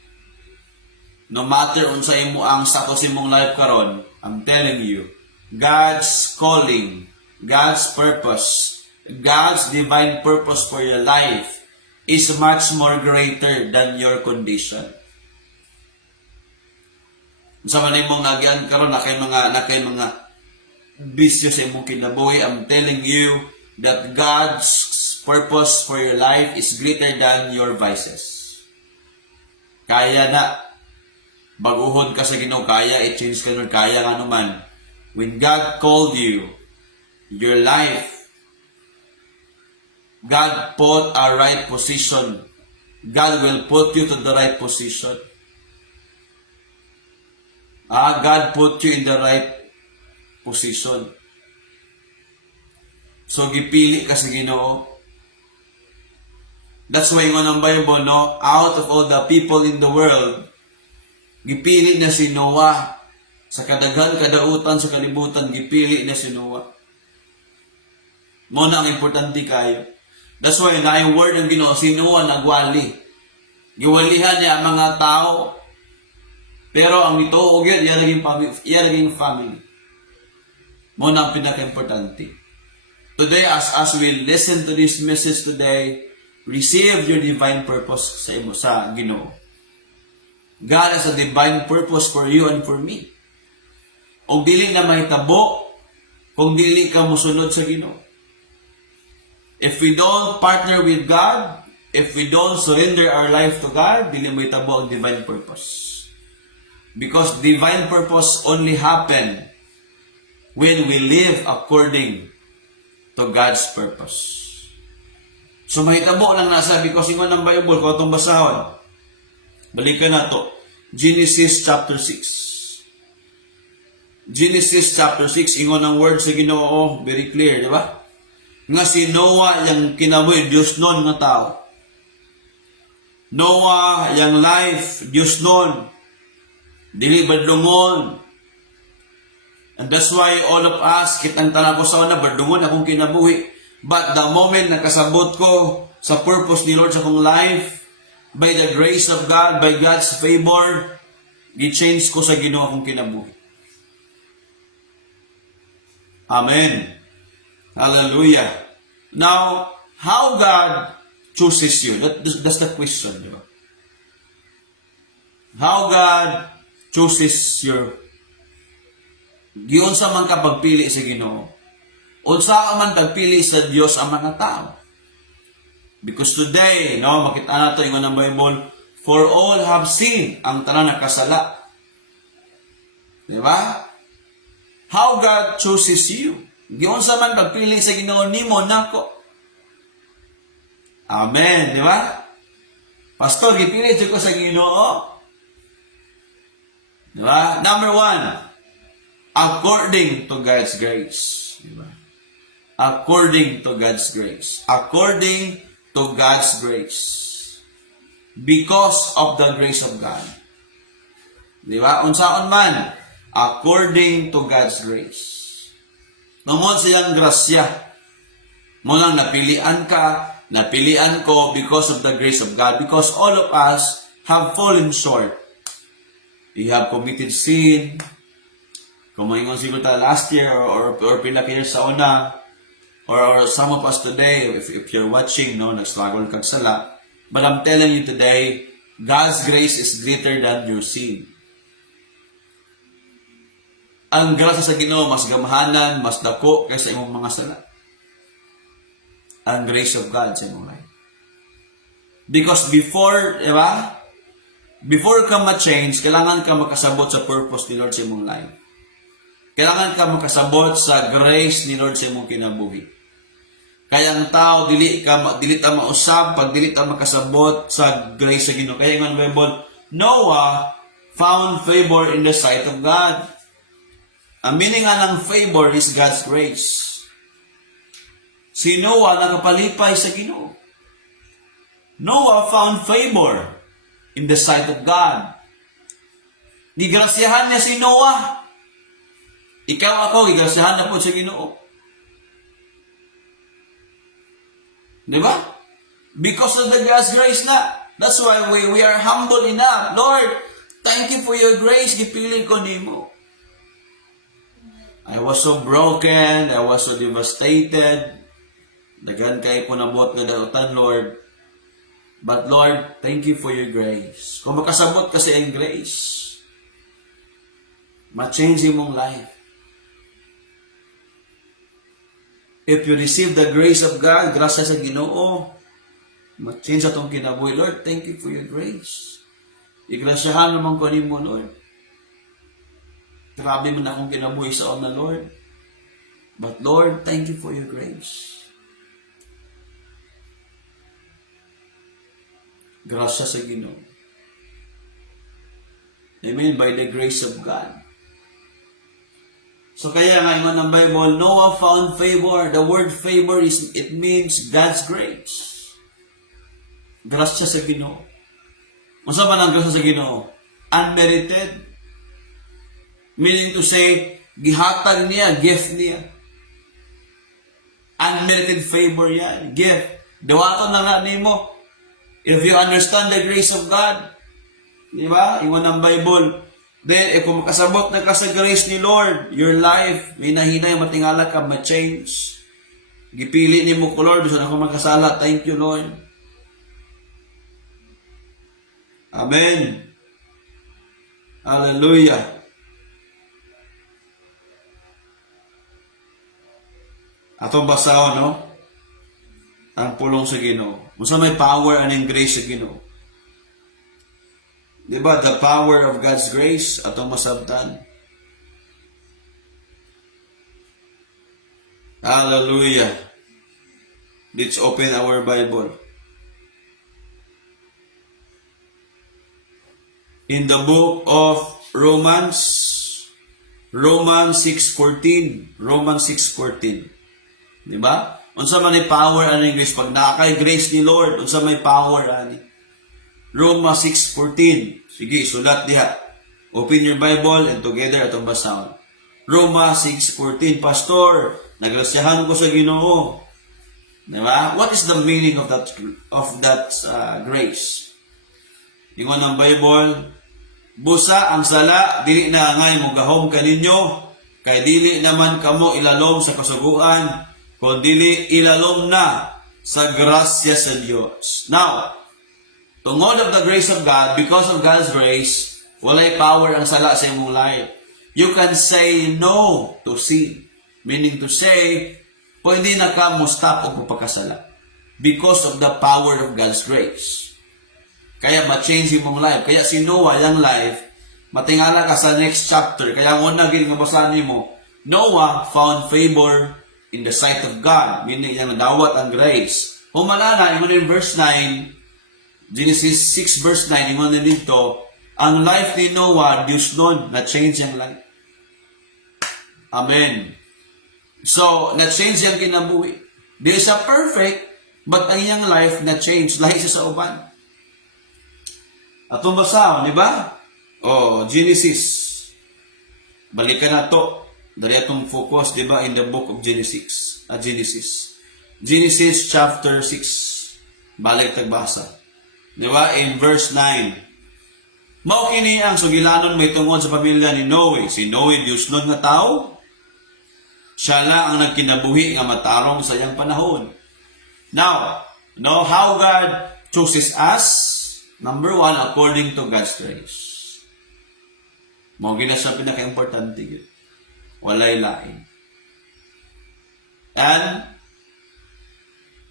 No matter unsa imo ang status imong life karon, I'm telling you, God's calling, God's purpose, God's divine purpose for your life is much more greater than your condition. Sa man imong nagyan karon na kay mga bisyo sa imong kinabuhi, I'm telling you that God's purpose for your life is greater than your vices. Kaya na baguhon ka sa Ginoo, kaya i-change ka nun, kaya nga naman. When God called you, your life, God put a right position. God will put you to the right position. God put you in the right position. So, gipili ka sa Ginoo. That's why nga ng Bible, no? Out of all the people in the world, gipili na si Noah. Sa kadaghan, kadautan, sa kalibutan, gipili na si Noah. Muna ang importante kayo. That's why, na yung word ng Ginoo, si Noah nagwali. Giwalihan niya ang mga tao. Pero ang ito, iya naging family. Muna ang pinaka-importante. Today, as we listen to this message today, receive your divine purpose sa Ginoo. God has a divine purpose for you and for me. Kung dili na mahitabo, kung dili ka musunod sa Ginoo. If we don't partner with God, if we don't surrender our life to God, dili mahitabo ang divine purpose. Because divine purpose only happen when we live according to God's purpose. So mahitabo lang nasa, because ingon ng Bible, kung itong basahon, balikan na to. Genesis chapter 6. Genesis chapter 6, ingon ng word sa Ginoo, very clear, di ba? Nga si Noah, yung kinabuhi, Diyos nun nga tao. Noah, yung life, Diyos nun. Dili badlungon. And that's why all of us, kitang tanan ko sa una, badlungon akong kinabuhi. But the moment nakasabot ko sa purpose ni Lord sa akong life, by the grace of God, by God's favor, gi-change ko sa Ginoo akong kinabuhi. Amen. Hallelujah. Now, how God chooses you? That's the question, di ba? How God chooses Giunsa man ka pagpili sa Ginoo. Unsa man pagpili sa Dios ang mga tao. Because today, no, makita nato ingon ang Bible, for all have sinned, ang tanan nakasala. Di ba? How God chooses you. Giunsa man pagpili sa Ginoo nimo nako. Amen, di ba? Pastor, gipili jud ko sa Ginoo. Di ba? Number 1, according to God's grace. Di ba? According to God's grace. According to God's grace. Because of the grace of God. Di ba? Unsaon man, according to God's grace. Ngamon siyang grasya. Mo lang napilian ka, napilian ko because of the grace of God. Because all of us have fallen short. You have committed sin. Kung maingon siguro ta last year or pila ka years sa una, or some of us today, if you're watching, no, nag-struggle kag sala. But I'm telling you today, God's grace is greater than your sin. Ang grasya sa Ginoo mas gamahanan, mas dako kaysa imong mga sala. Ang grace of God sa imong life. Because before, di ba? Before ka ma-change, kailangan ka makasabot sa purpose ni Lord sa imong life. Kailangan ka makasabot sa grace ni Lord sa imong kinabuhi. Kaya ang tao, dili ta mausab, pag dili ta makasabot sa grace sa Ginoo. Kaya nga ang Bible, Noah found favor in the sight of God. Ang meaning nga ng favor is God's grace. Si Noah nakapalipay sa Ginoo. Noah found favor in the sight of God. Gigrasyahan niya si Noah. Ikaw ako, gigrasyahan na po sa Ginoo. Diba? Because of the God's grace na. That's why we are humble enough. Lord, thank you for your grace. Gipili ko nimo. I was so broken. I was so devastated. Daghan kay ko nabot nga dautan, Lord. But Lord, thank you for your grace. Kung makasabot kasi ang grace, ma-change imong life. If you receive the grace of God, grasya sa Ginoo, ma-change atong kinabuhi. Lord, thank you for your grace. Igrasyahan naman ko nimo, Lord. Grabe man akong kinabuhi sa una, Lord. But Lord, thank you for your grace. Grasya sa Ginoo. Amen. By the grace of God. So kaya nga iman ng Bible, Noah found favor. The word favor it means God's grace. Grasya sa Ginoo. Unsa man ang grasya sa Ginoo? Unmerited. Meaning to say, gihatag niya, gift niya. Unmerited favor yan, gift. Dawaton na nga nimo. If you understand the grace of God, di ba? Iwan ng Bible. Then, kung makasabot na ka sa grace ni Lord, your life, may nahinay, matingala ka, ma-change. Gipili ni mo ko, Lord, gusto na ako magkasala. Thank you, Lord. Amen. Hallelujah. Atong basahon, no? Ang pulong sa Ginoo. Unsa may power aning grace sa Ginoo. Diba? The power of God's grace atong masabtan. Hallelujah. Let's open our Bible. In the book of Romans 6:14. Romans 6:14. Diba? Unsa man may power aning grace pag naakay grace ni Lord, unsa may power ani? Romans 6:14. Sige, sulat diha. Open your Bible and together atong basahon. Romans 6:14. Pastor, nagrasyahan ko sa Ginoo. Diba? What is the meaning of that grace? Ingon ang Bible, busa ang sala dili na angay mogahom kaninyo, kay dili naman kamo ilalom sa kasuguan, kundi ilalom na sa grasya sa Dios. Now, tungod of the grace of God, because of God's grace, walay power ang sala sa imong life. You can say no to sin. Meaning to say, pwede na ka mo stop o pagkasala. Because of the power of God's grace. Kaya ma-change yung mong life. Kaya si Noah, yung life, matingala ka sa next chapter. Kaya ang una gini nga basahin mo, Noah found favor in the sight of God. Meaning yung nadawat ang grace. Humala na, yung in verse 9, Genesis 6 verse 9, yung dito, ang life ni Noah, Diyos nun, na-change yung life. Amen. So, na-change yung kinabuhi. Di siya perfect, but ang iyang life na-change. Lahi siya sa uban. Atong basa, di ba? Genesis. Balikan na to. Dari atong focus, di ba, in the book of Genesis. Genesis chapter 6. Balik tagbasa. Di ba? In verse 9. Mao kini ang sugilanon may tungod sa pamilya ni Noe. Si Noe, Diyos nun nga tao. Siya lang ang nagkinabuhi nga matarong sa iyang panahon. Now, know how God chooses us? Number 1, according to God's grace. Mao gina siya pinaka-importante yun. Walay lain. And,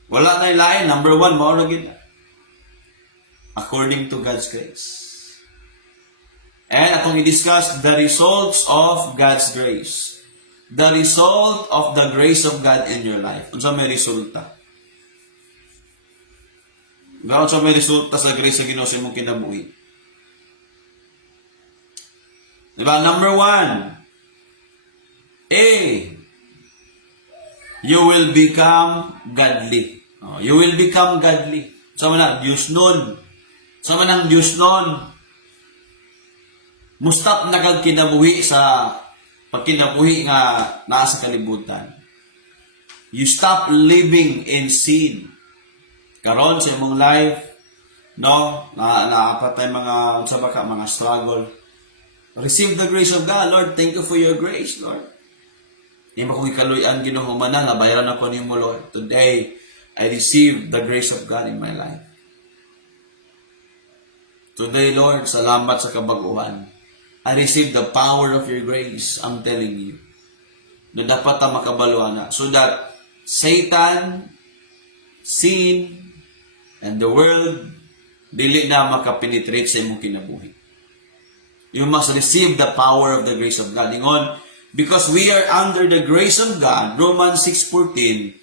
wala na lain. Number 1, mao na gina. According to God's grace. And atong i-discuss the results of God's grace. The result of the grace of God in your life. Unsa may resulta? Gawon sa may resulta sa grace sa Ginoo sa imong kinabuhi. Diba? Number 1. You will become godly. You will become godly. Sama na, Diyos nun. Sama ng Diyos nun. Mustap na kag kinabuhi sa pagkinabuhi nga nasa kalibutan. You stop living in sin. Karon sa imong life, no, naapatay mga unsa ba ka mga struggle. Receive the grace of God, Lord. Thank you for your grace, Lord. Di ba kung ikaluyan Ginoo man na bayaran ako nimo, Lord. Today, I receive the grace of God in my life. Today, Lord, salamat sa kabaguhan. I receive the power of your grace. I'm telling you. Na dapat ta makabaluan na. So that Satan, sin, and the world, dili na makapenetrate sa imong kinabuhi. You must receive the power of the grace of God. Ingon, because we are under the grace of God, Romans 6:14,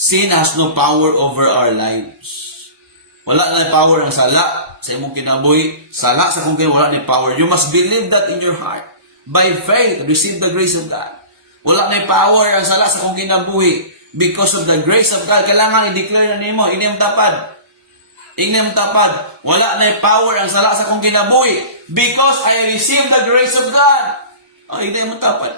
sin has no power over our lives. Wala na power ang sala sa imong kinabuhi. Sala sa kung wala na power. You must believe that in your heart. By faith, receive the grace of God. Wala na power ang sala sa kung kinabuhi. Because of the grace of God, kailangan i-declare na nimo, inyong tapad. Inyong tapad. Wala na power ang sala sa kung kinabuhi. Because I receive the grace of God. Inyong tapad.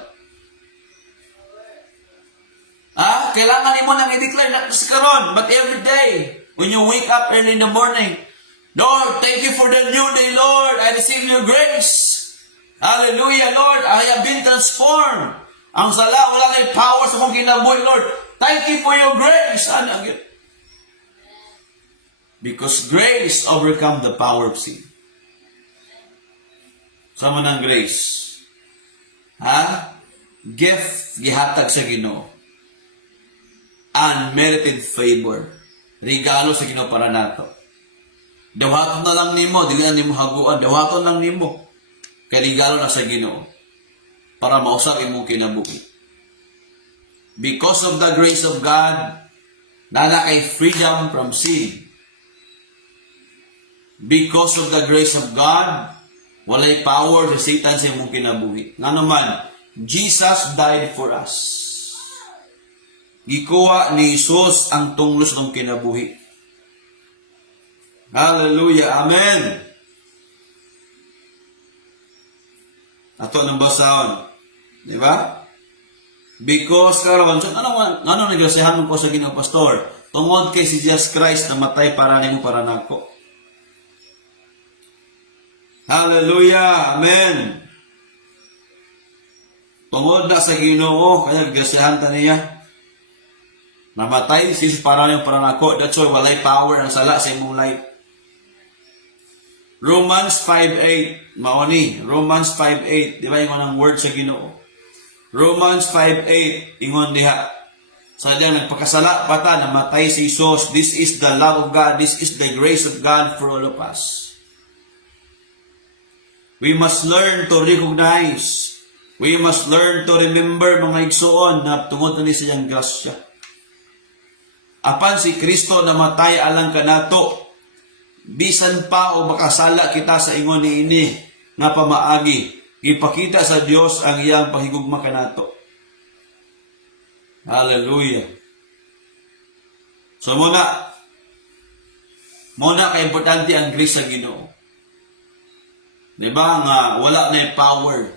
Kailangan nimo nang i-declare, not just karon, but every day. When you wake up early in the morning, Lord, thank you for the new day, Lord. I receive your grace. Hallelujah, Lord. I have been transformed. Ang sala, wala na power sa kong kinabuhi, Lord. Thank you for your grace. Because grace overcome the power of sin. Sama ng grace. Gift, gihatag sa Ginoo. Unmerited favor. Regalo sa Ginoo para nato. Dawaton na lang nimo, dili na nimo haguan. Dawaton lang nimo. Kay regalo na sa Ginoo para mausap imong kinabuhi. Because of the grace of God, nana kay freedom from sin. Because of the grace of God, walay power sa Satan sa imong kinabuhi. Nga naman, Jesus died for us. Gikuha ni Jesus ang tunglos ng kinabuhi. Hallelujah. Amen. Ato nang basahon. Di ba? Because karon, ano nagrasihan mo po sa Ginoo pastor? Tungod kay si Jesus Christ na matay para nimo para nako. Hallelujah. Amen. Tungod na sa Ginoo, kaya nagrasihan ta niya. Namatay si Jesus para nimo para nako. That's why walay power ang sala sa imong life. Romans 5:8, maoni, Romans 5:8, di ba yung anang word sa Ginoo? Romans 5:8, ingon diha. Sadyang nagpakasala pa ta, namatay si Jesus. This is the love of God, this is the grace of God for all of us. We must learn to recognize, we must learn to remember mga igsoon na tungod ni siyang grasya. Apan si Kristo namatay alang kanato, bisan pa o makasala kita sa ingon niini nga pamaagi, ipakita sa Dios ang iyang pahigugma kanato. Hallelujah. So muna ka-importante ang grace sa Ginoo. Diba nga wala na power.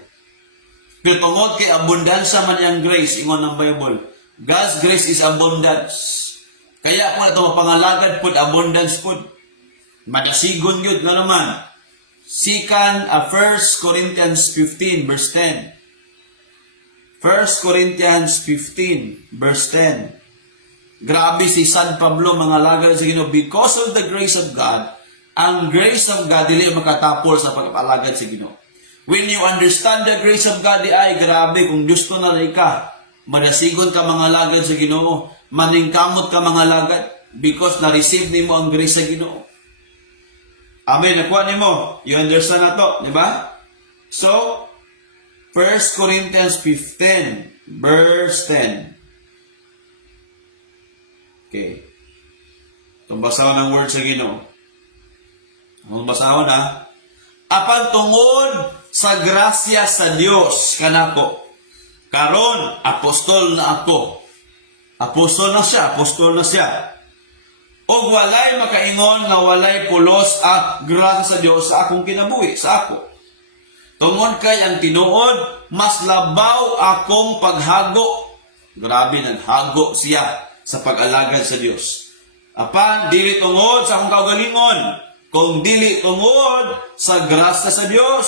Pero tungod kay abundansya man ang grace, ingon ng Bible, God's grace is abundance. Kaya kung ito mapangalagad po, abundance po. Madasigon yun na naman. 1 Corinthians 15 verse 10. 1 Corinthians 15 verse 10. Grabe si San Pablo mga lagad sa Ginoo. Because of the grace of God, ang grace of God dili makatapol sa pagpalagad sa Ginoo. When you understand the grace of God, ay grabe kung gusto na ka, madasigon ka mga lagad sa Ginoo, maningkamot ka mga lagad because na-receive nimo ang grace sa Ginoo. Amen. Nakuha nimo. You understand na to, di ba? So, 1 Corinthians 15 verse 10. Okay. Itong basahon ng word sa Ginoo. Ang basahon ha. Apan tungod sa grasya sa Dios kanako, karon apostol na ako. Apostol na siya. O walay makaingon nga walay pulos at grasya sa Dios sa akong kinabuhi, sa ako. Tungod kay ang tinuod, mas labaw akong paghago. Grabe, naghago siya sa pag-alagad sa Dios. Apan, dili tungod sa akong kaugalingon, kung dili tungod sa grasya sa Dios.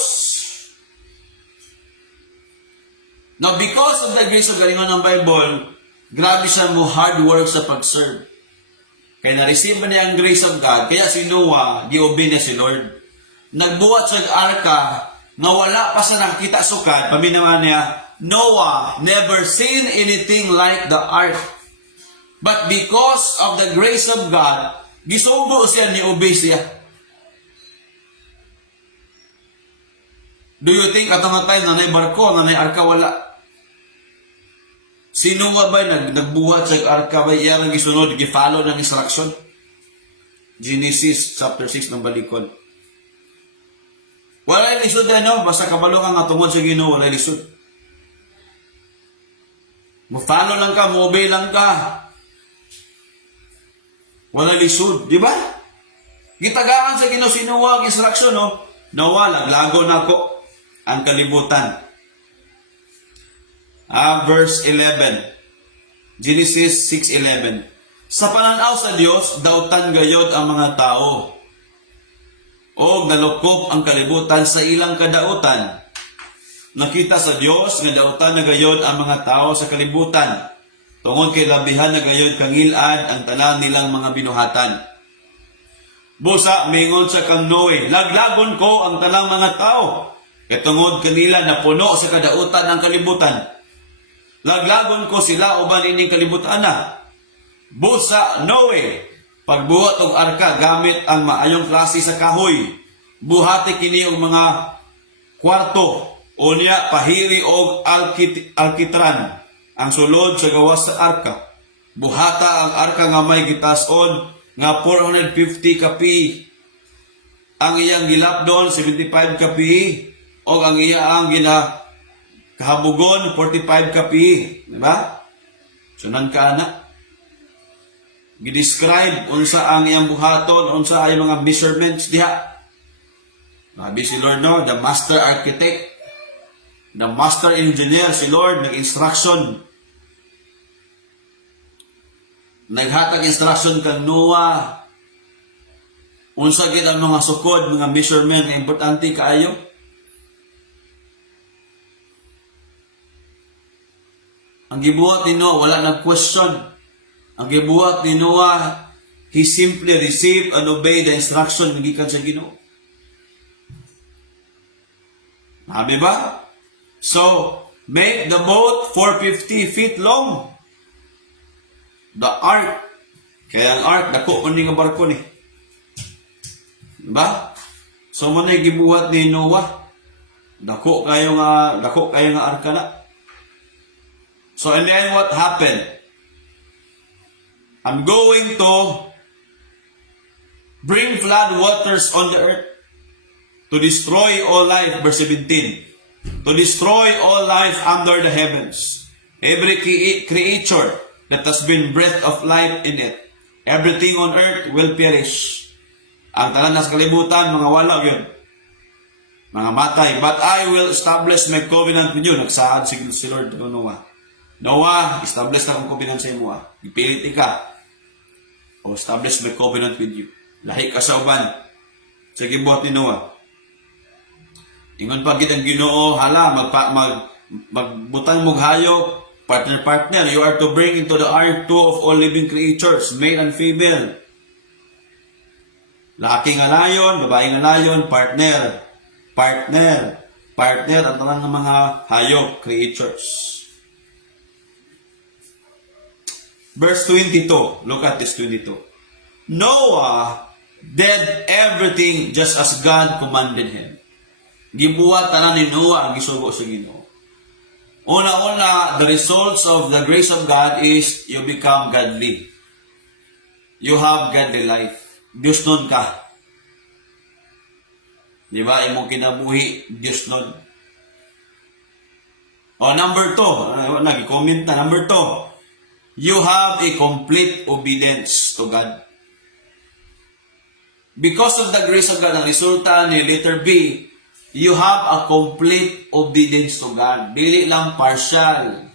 Now, because of the grace of galingon ng Bible, grabe siya mo hard work sa pag-serve. Kaya na-receive niya ang grace of God, kaya si Noah, di-obey niya si Lord. Nagbuhat sa arka, na wala pa sa nakita sukat, paminaman niya, Noah never seen anything like the ark. But because of the grace of God, gisugo siya, ni-obey siya. Do you think atong time nanay barko, nanay arka wala? Sino nga ba nagbuhat sa arka ba iya nang gisunod, gi-follow ng instruction? Genesis chapter 6 ng balikon. Wala lisod na, no? Basta kabalo ka nga tungod sa Ginoo, wala lisod. Mo-follow lang ka, mo-obey lang ka. Wala lisod, di ba? Gitagaan sa Ginoo si Noah, ang instruction, no? Noah, laglago na ko ang kalibutan. Verse 11. Genesis 6:11. Sa pananaw sa Dios, dautan gayod ang mga tao. O nalukop ang kalibutan sa ilang kadautan. Nakita sa Dios nga dautan na gayod ang mga tao sa kalibutan. Tungod kay labihan na gayod kangilad ang tanan nilang mga binuhatan. Busa mingon sa kang Noe, laglagon ko ang tanang mga tao. Kay tungod kanila na puno sa kadautan ang kalibutan. Laglagon ko sila uban ining kalibutan na. Busa Noe, pagbuhat og arka gamit ang maayong klase sa kahoy. Buhati kini og mga kwarto, unya pahiri og alkitran ang sulod sa gawas sa arka. Buhata ang arka nga may gitas-on nga 450 kapi. Ang iyang gilapdon 75 kapi og ang iyang kahabugon 45 kapi, di ba? Sunan ka na. Gidescribe unsa ang iyang buhaton, unsa ay mga measurements diha. Nabi si Lord, no, the master architect, the master engineer si Lord, nag-instruction. Naghatag instruction kang Noah. Unsa gid ang mga sukod, mga measurement nga importante kaayo. Ang gibuhat ni Noah wala nag-question. Ang gibuhat ni Noah, he simply received and obeyed the instruction ng gikan sa Ginoo. Nabi ba? So, make the boat 450 feet long. The ark. Kaya ang ark, dako man nga barko ni. Diba? So, mo na gibuhat ni Noah. Dako kayo nga arka na. So, and then what happened? I'm going to bring flood waters on the earth to destroy all life. Verse 17. To destroy all life under the heavens. Every creature that has been breath of life in it. Everything on earth will perish. Ang tanan sa kalibutan, mga wala yun. Mga matay. But I will establish my covenant with you. Nagsaad si Lord to Noah. Noah, establish na kong covenant sa imo. Ipilit ka. O establish my covenant with you. Lahi ka sa uban. Sa gibuhat ni Noah. Ingon pa gid ang Ginoo, hala, magbutang mong hayop, partner, you are to bring into the ark two of all living creatures, male and female. Laki nga layon, babae nga layon, partner, ang tanan ng mga hayop, creatures. Verse 22, look at this 22. Noah did everything just as God commanded him. Gibuhat tanan ni Noah ang gisugo sa Ginoo. Una-una, the results of the grace of God is you become godly. You have godly life. Diyos nun ka. Di ba? Imong kinabuhi, Diyos nun. O, number 2. Nag-comment na. Number 2. You have a complete obedience to God. Because of the grace of God, ang resulta ni letter B, you have a complete obedience to God. Dili lang partial.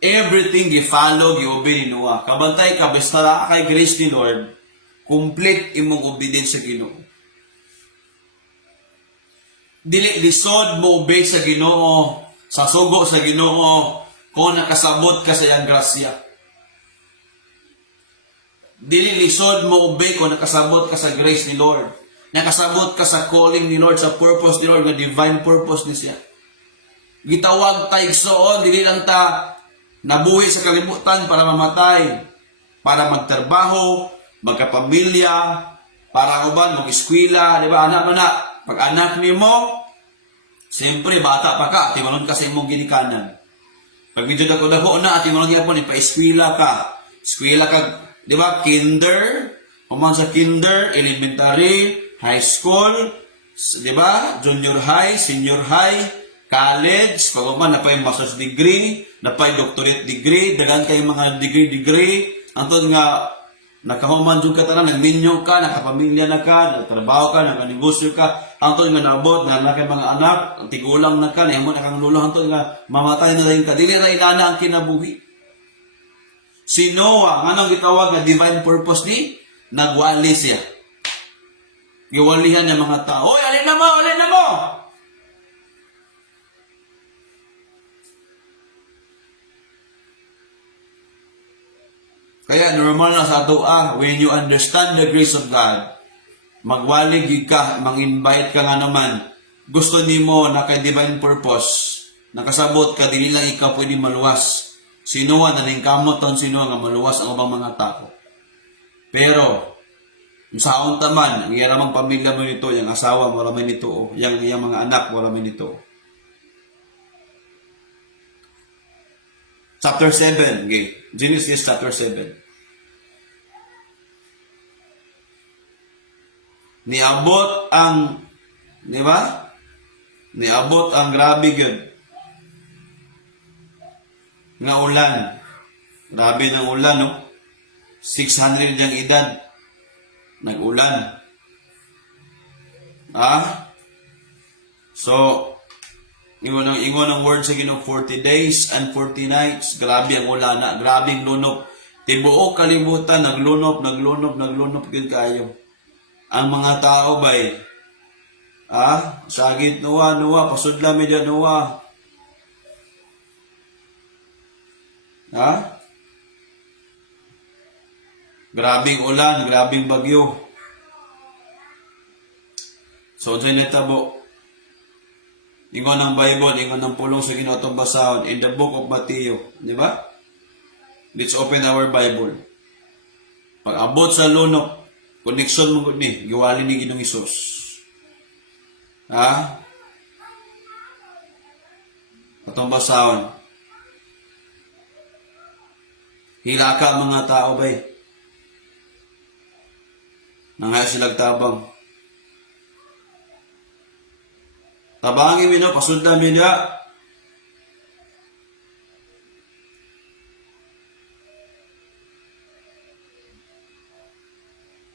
Everything gi-follow, gi-obey ni Noah. Kabantay ka, basta na kay grace ni Lord, complete imong obedience sa Ginoo. Dili lisod mo obey sa Ginoo, sa sugo sa Ginoo, kung nakasabot ka sa iyang grasya. Dili lisod mo obey kung nakasabot ka sa grace ni Lord. Nakasabot ka sa calling ni Lord, sa purpose ni Lord, na divine purpose ni siya. Gitawag ta igsoon, dili lang ta nabuhi sa kalibutan para mamatay, para magtrabaho, magkapamilya, para uban, mag-eskwela, di ba? Anak na, pag anak ni mo, siyempre, bata pa ka, timalon ka sa imong ginikanan. Pag medyo dako-dako na, timalon ka po, ipa-eskwela ka. Eskwela ka, di ba? Kinder, umang sa kinder, elementary, high school, di ba? Junior high, senior high, college, pag uman, napay master's degree, napay doctorate degree, dagan kayo mga degree, antod nga, nakahuman dyan ka tanan, nagminyo ka, nakapamilya na ka, nagtrabaho ka, nakanegosyo ka, antod nga naabot, na kay mga anak, tigulang na ka, nahimot na kang lulo, antod nga, mamatay na rin ka, dili na ilana ang kinabuhi. Si Noah, anong gitawag na divine purpose ni? Nagwali siya. Giwalihan ng mga tao, oy, alin na mo! Kaya normal na sa ato when you understand the grace of God, magwalig ka, mang-invite ka nga naman, gusto nimo na kay divine purpose, nakasabot ka, dili lang ikaw pwede maluwas. Sinuwa na rin kamot taon sinuwa nga maluwas ang ubang mga tao. Pero, sa akong taman, ang iyaramang pamilya mo nito, yung asawa mo ramay nito, yung mga anak mo ramay nito. Chapter 7, okay. Genesis chapter 7. Niabot ang, di ba? Niabot ang grabe yun. Nga ulan. Grabe ng ulan, no? 600 yung edad. Nag-ulan. So, ingon ang word sa Ginoo, 40 days and 40 nights. Grabe ang ulana, grabe ang lunop. Tibuok kalibutan, naglunop yun kayo. Ang mga tao ba'y, sagit Noah, pasudla medya Noah. Grabing ulan, grabing bagyo. So, dyan natabo. Ingon ng Bible, ingon ng pulong sa Ginoo atong basahon in the book of Matthew, di ba? Let's open our Bible. Pag abot sa lunok, connection mo gud ni, giwali ni Ginoong Hesus. Ha? Atong basahon. Hila ka mga tao bay. Nangaya silang tabang. Tabangin mi no, pasudlan mi na.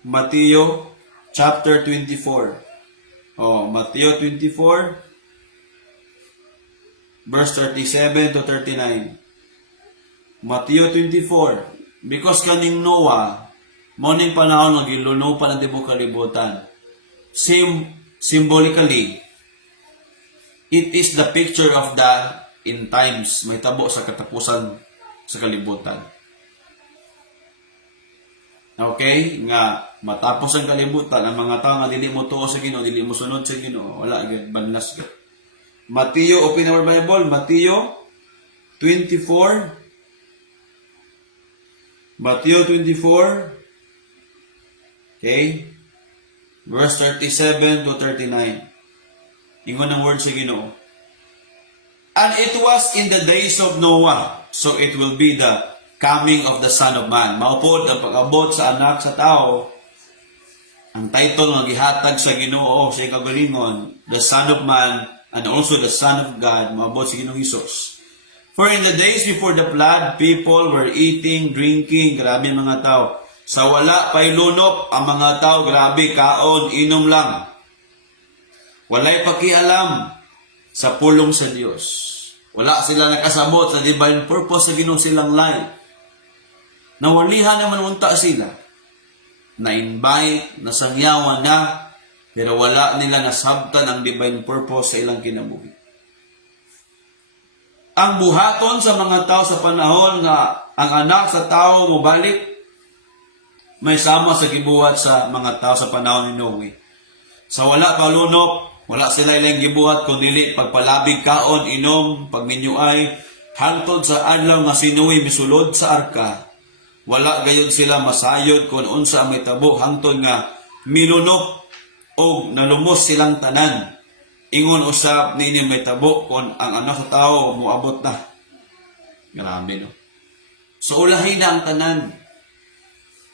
Matthew chapter 24. Oh, Matthew 24 verse 37 to 39. Matthew 24. Because kaning Noah, morning panahon nga giluno pa ng tibuok kalibutan. Symbolically, it is the picture of the end times. May tabo sa katapusan sa kalibutan. Okay? Nga, matapos ang kalibutan, ang mga tao nga dili mo tuo sa Ginoo, dili mo sunod sa Ginoo, wala agad, banlas ka. Matthew, open our Bible, Matthew 24. Matthew 24. Okay? Verse 37 to 39. Ingon ang word sa Ginoo. And it was in the days of Noah, so it will be the coming of the Son of Man. Maupod ang pag-abot sa anak sa tao, ang title nga gihatag sa Ginoo sa kagalingon, the Son of Man and also the Son of God, maabot sa Ginoong Hesus. For in the days before the flood, people were eating, drinking, grabe mga tao. Sa wala pa'y lunok, ang mga tao, grabe, kaon, inom lang. Walay pakialam sa pulong sa Diyos. Wala sila nakasabot sa divine purpose sa Ginoo silang life. Nawalihan naman unta sila. Na-invite, nasangyawan na, pero wala nila nasabtan ang divine purpose sa ilang kinabuhi. Ang buhaton sa mga tao sa panahon nga ang anak sa tao mobalik, may sama sa gibuhat sa mga tao sa panahon ni Noe. Sa wala kalunok, wala sila ilang gibuhat kundi pagpalabig kaon, inom, pagminyuay, hangtod sa adlaw nga si Noe misulod sa arka. Wala gayon sila masayod kung unsa ang may tabo hangtod nga milunok o nalumos silang tanan. Ingon usab nini may tabo kung ang anak sa tao moabot na. Grabe no. So ulahin na ang tanan.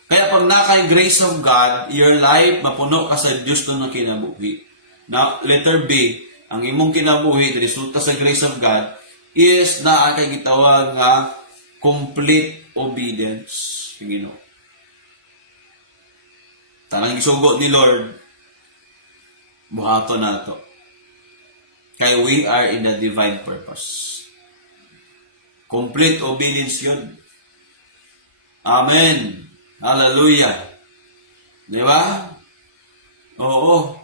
Kaya pag nakay grace of God, your life mapuno ka sa Diyos na kinabuhi. Now, letter B, ang imong kinabuhi, resulta sa grace of God, is na kay gitawag nga complete obedience. Ginoo. Tanang isugo ni Lord, buhato na to. Kaya we are in the divine purpose. Complete obedience yun. Amen. Hallelujah. Di ba? Oo.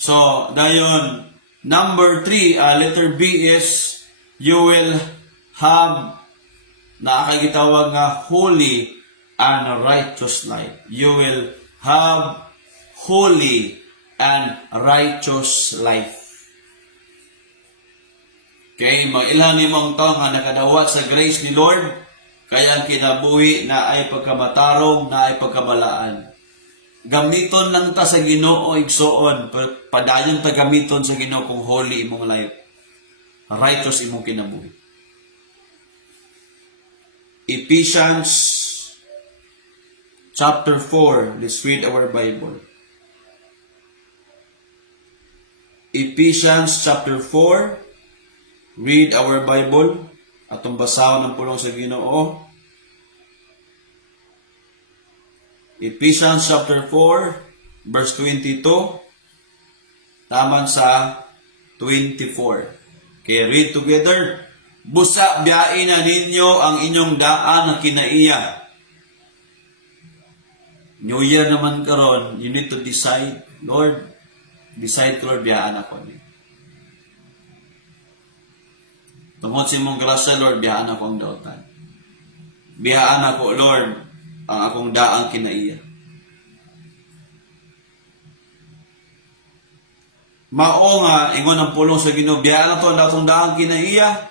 So, dayon, number 3, letter B is, you will have, nakakagitawag nga, holy and righteous life. You will have holy and righteous life. Okay, mag-ilhan ni mong tao nga nakadawat sa grace ni Lord, kaya ang kinabuhi na ay pagkamatarong, na ay pagkabalaan. Gamiton lang ta sa Ginoo igsoon, padayon ta gamiton sa Ginoo kung holy imong life. Righteous imong kinabuhi. Ephesians chapter 4, let's read our Bible. Ephesians chapter 4, read our Bible, atong basahon ng pulong sa Ginoo. Ephesians chapter 4, verse 22, taman sa 24. Okay, read together. Busa biyain na ninyo ang inyong daan na kinaiya. New Year naman karon, you need to decide, Lord, Lord, biyaan ako niyo. Tungkol sa imong grasya, Lord, biyaan ako ang dautan. Biyaan ako, Lord, ang akong daang kinaiya. Mao nga, ingon ang pulong sa Ginoo, biyaan na to ang datong daang kinaiya.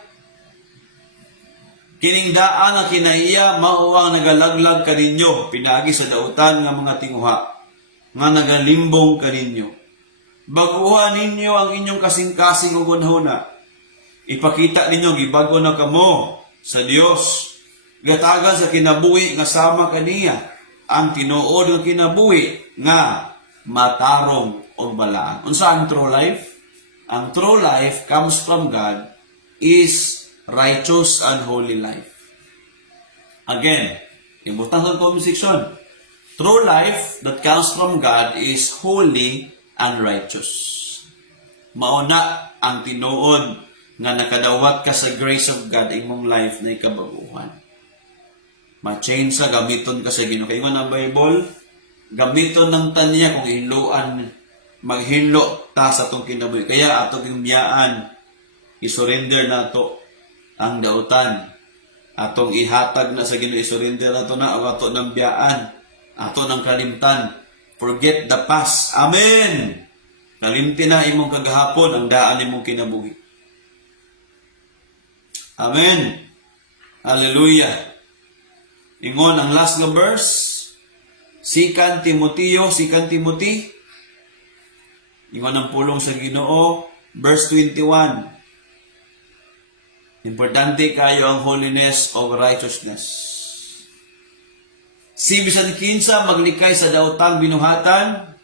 Kining daan ang kinaiya, mao ang nagalaglag kaninyo, pinagi sa dautan nga mga tinguha, nga nagalimbong kaninyo. Baguhan ninyo ang inyong kasing-kasing ug hunahuna. Ipakita ninyo, gibago na kamo sa Dios. Gatagan sa kinabuhi nga sama kaniya, ang tinuod nga kinabuhi nga matarong o balaan. Unsa ang true life? Ang true life comes from God is righteous and holy life. Again, ibutang sa comment section. True life that comes from God is holy and righteous. Mauna ang tinuod nga nakadawat ka sa grace of God imong life na ikabaguhan. Ma-change sa gamiton ka sa Ginoo. Kay ang Bible, gamiton ng tanya kung hinluan, maghinlo ta sa atong kinabuhi. Kaya atong gimbiyaan, isurrender nato ang dautan. Atong ihatag na sa Ginoo, isurrender nato na ang ato ng biyaan, ato ng kalimtan. Forget the past. Amen. Kalimti na imong kagahapon ang daan imong kinabuhi. Amen. Hallelujah. Ingon ang last nga verse, 2 Timothy. Ingon ang pulong sa Ginoo, verse 21. Importante kayo ang holiness o righteousness. Si bisan kinsa maglikay sa daotang binuhatan,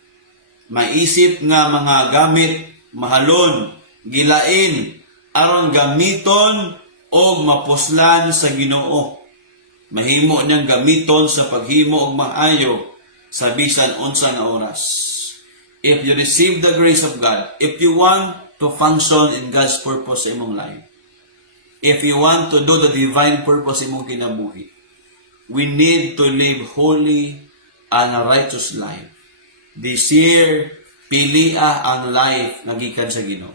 maisip nga mga gamit, mahalon, gilain, aron gamiton o mapuslan sa Ginoo. Mahimo niyang gamiton sa paghimo og maayo sa bisan unsa nga oras. If you receive the grace of God, if you want to function in God's purpose sa imong life, if you want to do the divine purpose sa imong kinabuhi, we need to live holy and a righteous life. This year, pilia ang life nga gikan sa Ginoo.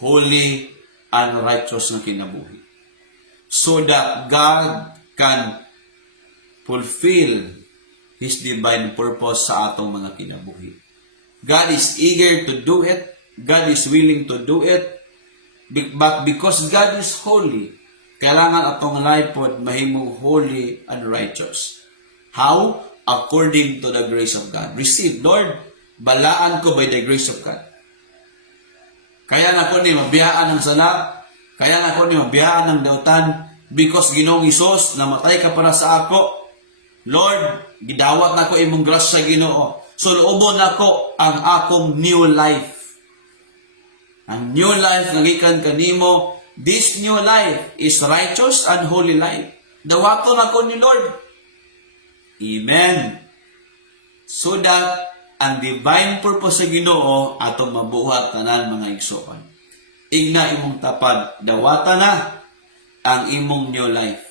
Holy and righteous na kinabuhi. So that God can fulfill His divine purpose sa atong mga kinabuhi. God is eager to do it. God is willing to do it. But because God is holy, kailangan atong life pod mahimong holy and righteous. How? According to the grace of God. Receive, Lord, balaan ko by the grace of God. Kaya na ko ni mabiyaan ng sala, kaya na ko ni mabiyaan ng dautan, because Ginoong Hesus namatay ka para sa ako. Lord, gidawat na ko imong grasya Ginoo. So luobon nako ang akong new life. Ang new life nga gikan kanimo, this new life is righteous and holy life. Dawaton ako ni Lord. Amen. So that ang divine purpose sa Ginoo atong mabuhat tanan mga igsoon. Igna imong tapad, dawata na ang imong new life.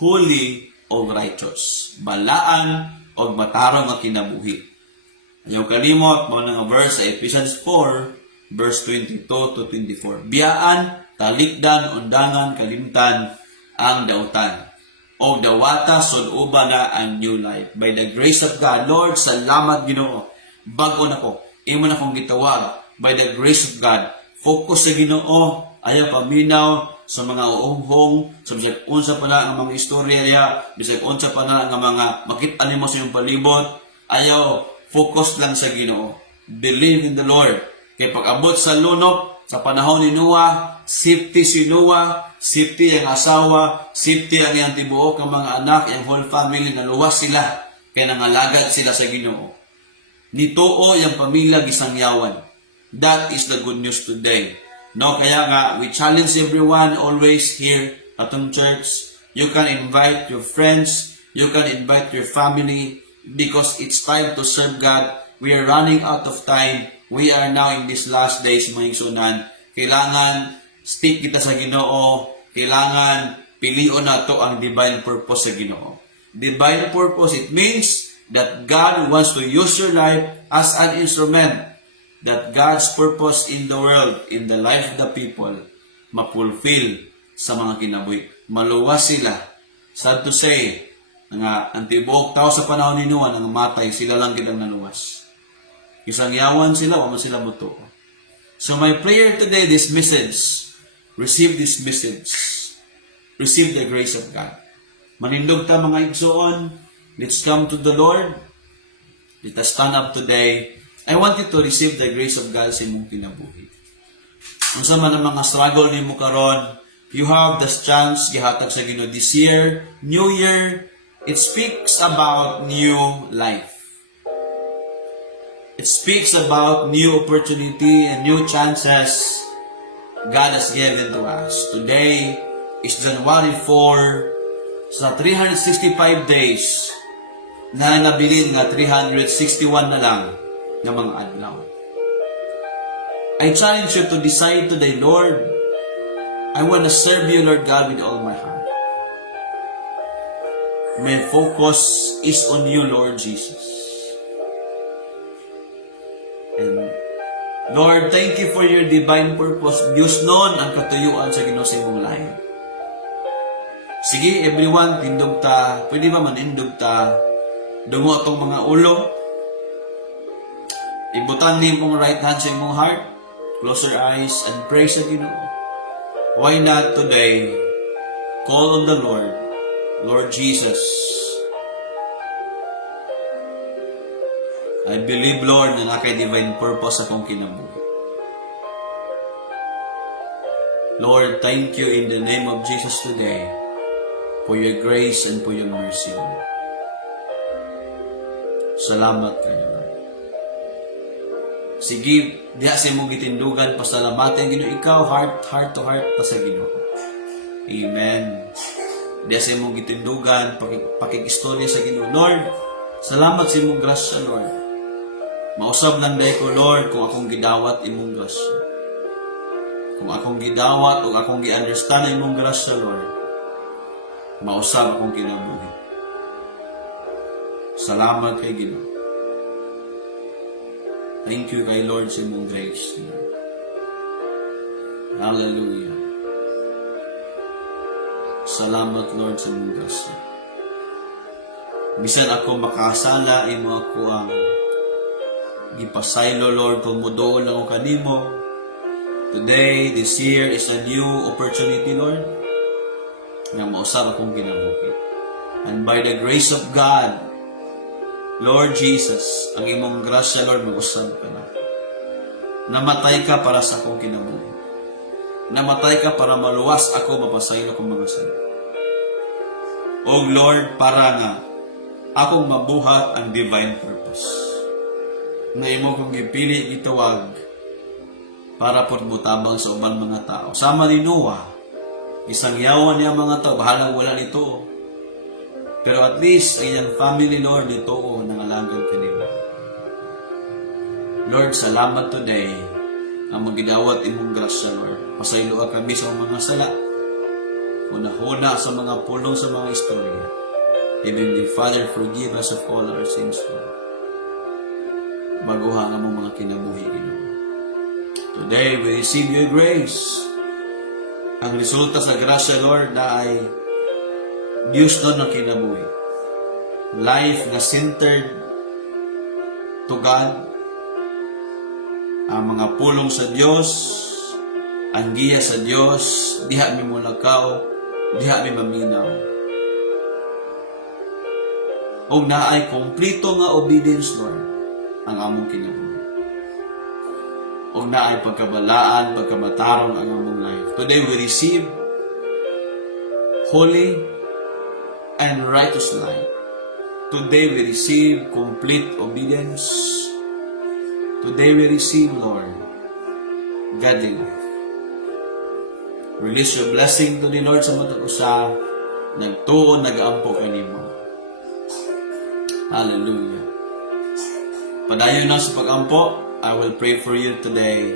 Holy o righteous. Balaan o matarong nga kinabuhi. Ayaw kalimot, mga nga verse sa Ephesians 4, verse 22 to 24. Biyaan, talikdan, undangan, kalimtan, ang dautan. O dawata, sunuba na ang new life. By the grace of God, Lord, salamat Ginoo. Bago na ko, imo na kong gitawag. By the grace of God, focus sa Ginoo, ayaw paminaw sa mga uunghong, sa bisag unsa pa na ang mga istorya niya, bisag unsa pa na ang mga makita nimo sa iyong palibot, ayaw, focus lang sa Ginoo. Believe in the Lord. Kay pag-abot sa lunok, sa panahon ni Noah, safety si Noah, safety ang asawa, safety ang iyang tibuok, ang mga anak, ang whole family, naluwas sila, kaya nangalagad sila sa Ginoo. Nituo yung pamilya gisangyawan. That is the good news today. No, kaya nga, we challenge everyone always here at ang church. You can invite your friends, you can invite your family, because it's time to serve God. We are running out of time. We are now in these last days, mga igsunan. Kailangan stick kita sa Ginoo. Kailangan pilion nato ang divine purpose sa Ginoo. Divine purpose, it means that God wants to use your life as an instrument that God's purpose in the world, in the life of the people, mapulfill sa mga kinabuhi. Maluwas sila. Sad to say, nga ang tibuok tao sa panahon ni Noah nang matay, sila lang gid ang naluwas. Isang yawan sila, wa man sila buto. So my prayer today, this message, receive this message. Receive the grace of God. Manindog ta mga igsoon. Let's come to the Lord. Let us stand up today. I want you to receive the grace of God sa imong kinabuhi. Kung sa man ang mga struggle nimo karon, you have the chance gihatag sa Ginoo this year, new year. It speaks about new life. It speaks about new opportunity and new chances God has given to us. Today is January 4. Sa 365 days, na nabilin nga 361 na lang ng mga adlaw. I challenge you to decide today, Lord, I want to serve you, Lord God, with all my heart. My focus is on you, Lord Jesus. And Lord, thank you for your divine purpose. Diyos nun ang katuyuan sa Ginoo sa imong life. Sige, everyone, tindog ta. Pwede ba manindog ta? Dungo atong mga ulo. Ibutang ni mong right hand sa imong heart. Close your eyes and pray sa Ginoo. Why not today? Call on the Lord. Lord Jesus. I believe, Lord, na nakay divine purpose akong kinabuhi. Lord, thank you in the name of Jesus today for your grace and for your mercy, Lord. Salamat kayo, Lord. Sige, diha sa imong gitindugan, pasalamatin Ginoo ikaw, heart to heart pa sa Ginoo. Amen. Diha sa imong gitindugan, pakikistorya sa Ginoo. Lord, salamat sa imong grasya, Lord. Mausab lang dahi ko, Lord, kung akong gidawat imong grasya. Kung akong gidawat o akong gi-understand imong grasya, Lord, mausab akong kinabuhi. Salamat kay Ginoo. Thank you kay Lord sa imong grace. Hallelujah. Salamat, Lord, sa imong grasya. Bisan ako makasala, imo ako ang gipasaylo, Lord, kung mudoon lang ako kanimo. Today, this year is a new opportunity, Lord, na mausap akong kinabuhi. And by the grace of God, Lord Jesus, ang imong grasya, Lord, mag-usab ka na. Namatay ka para sa akong kinabuhi. Namatay ka para maluwas ako, mapasaylo kong mga sala. O Lord, para nga akong mabuhat ang divine purpose na imo kong gipili gitawag para pod mutabang sa ubang mga tao. Sama ni Noah, isang yawan niya mga tao, bahalang wala nito. Pero at least, ang iyang family, Lord, nito o nangalanggan ka nila. Lord, salamat today ang magidawat imong grasya, Lord. Pasaylo kami sa mga sala. Una-huna sa mga pulong sa mga istorya. Heavenly Father, forgive us of all our sins, Lord. Baguhan ang mga kinabuhi, Ginoo. Today, we receive your grace. Ang resulta sa grasya, Lord, na ay Diyos doon na kinabuhi. Life na centered to God. Ang mga pulong sa Diyos, ang giya sa Diyos, diha mi mulakaw, diha mi maminaw. O naay kompleto nga obedience, Lord, ang among kinabuhi. O naay pagkabalaan, pagkamatarong ang among life. Today we receive holy and righteous life. Today we receive complete obedience. Today we receive, Lord, godly life. Release your blessing to the Lord sa mga usa, nagtuon, nag-aampo kanimo. Hallelujah. Padayon na sa pag-ampo, I will pray for you today.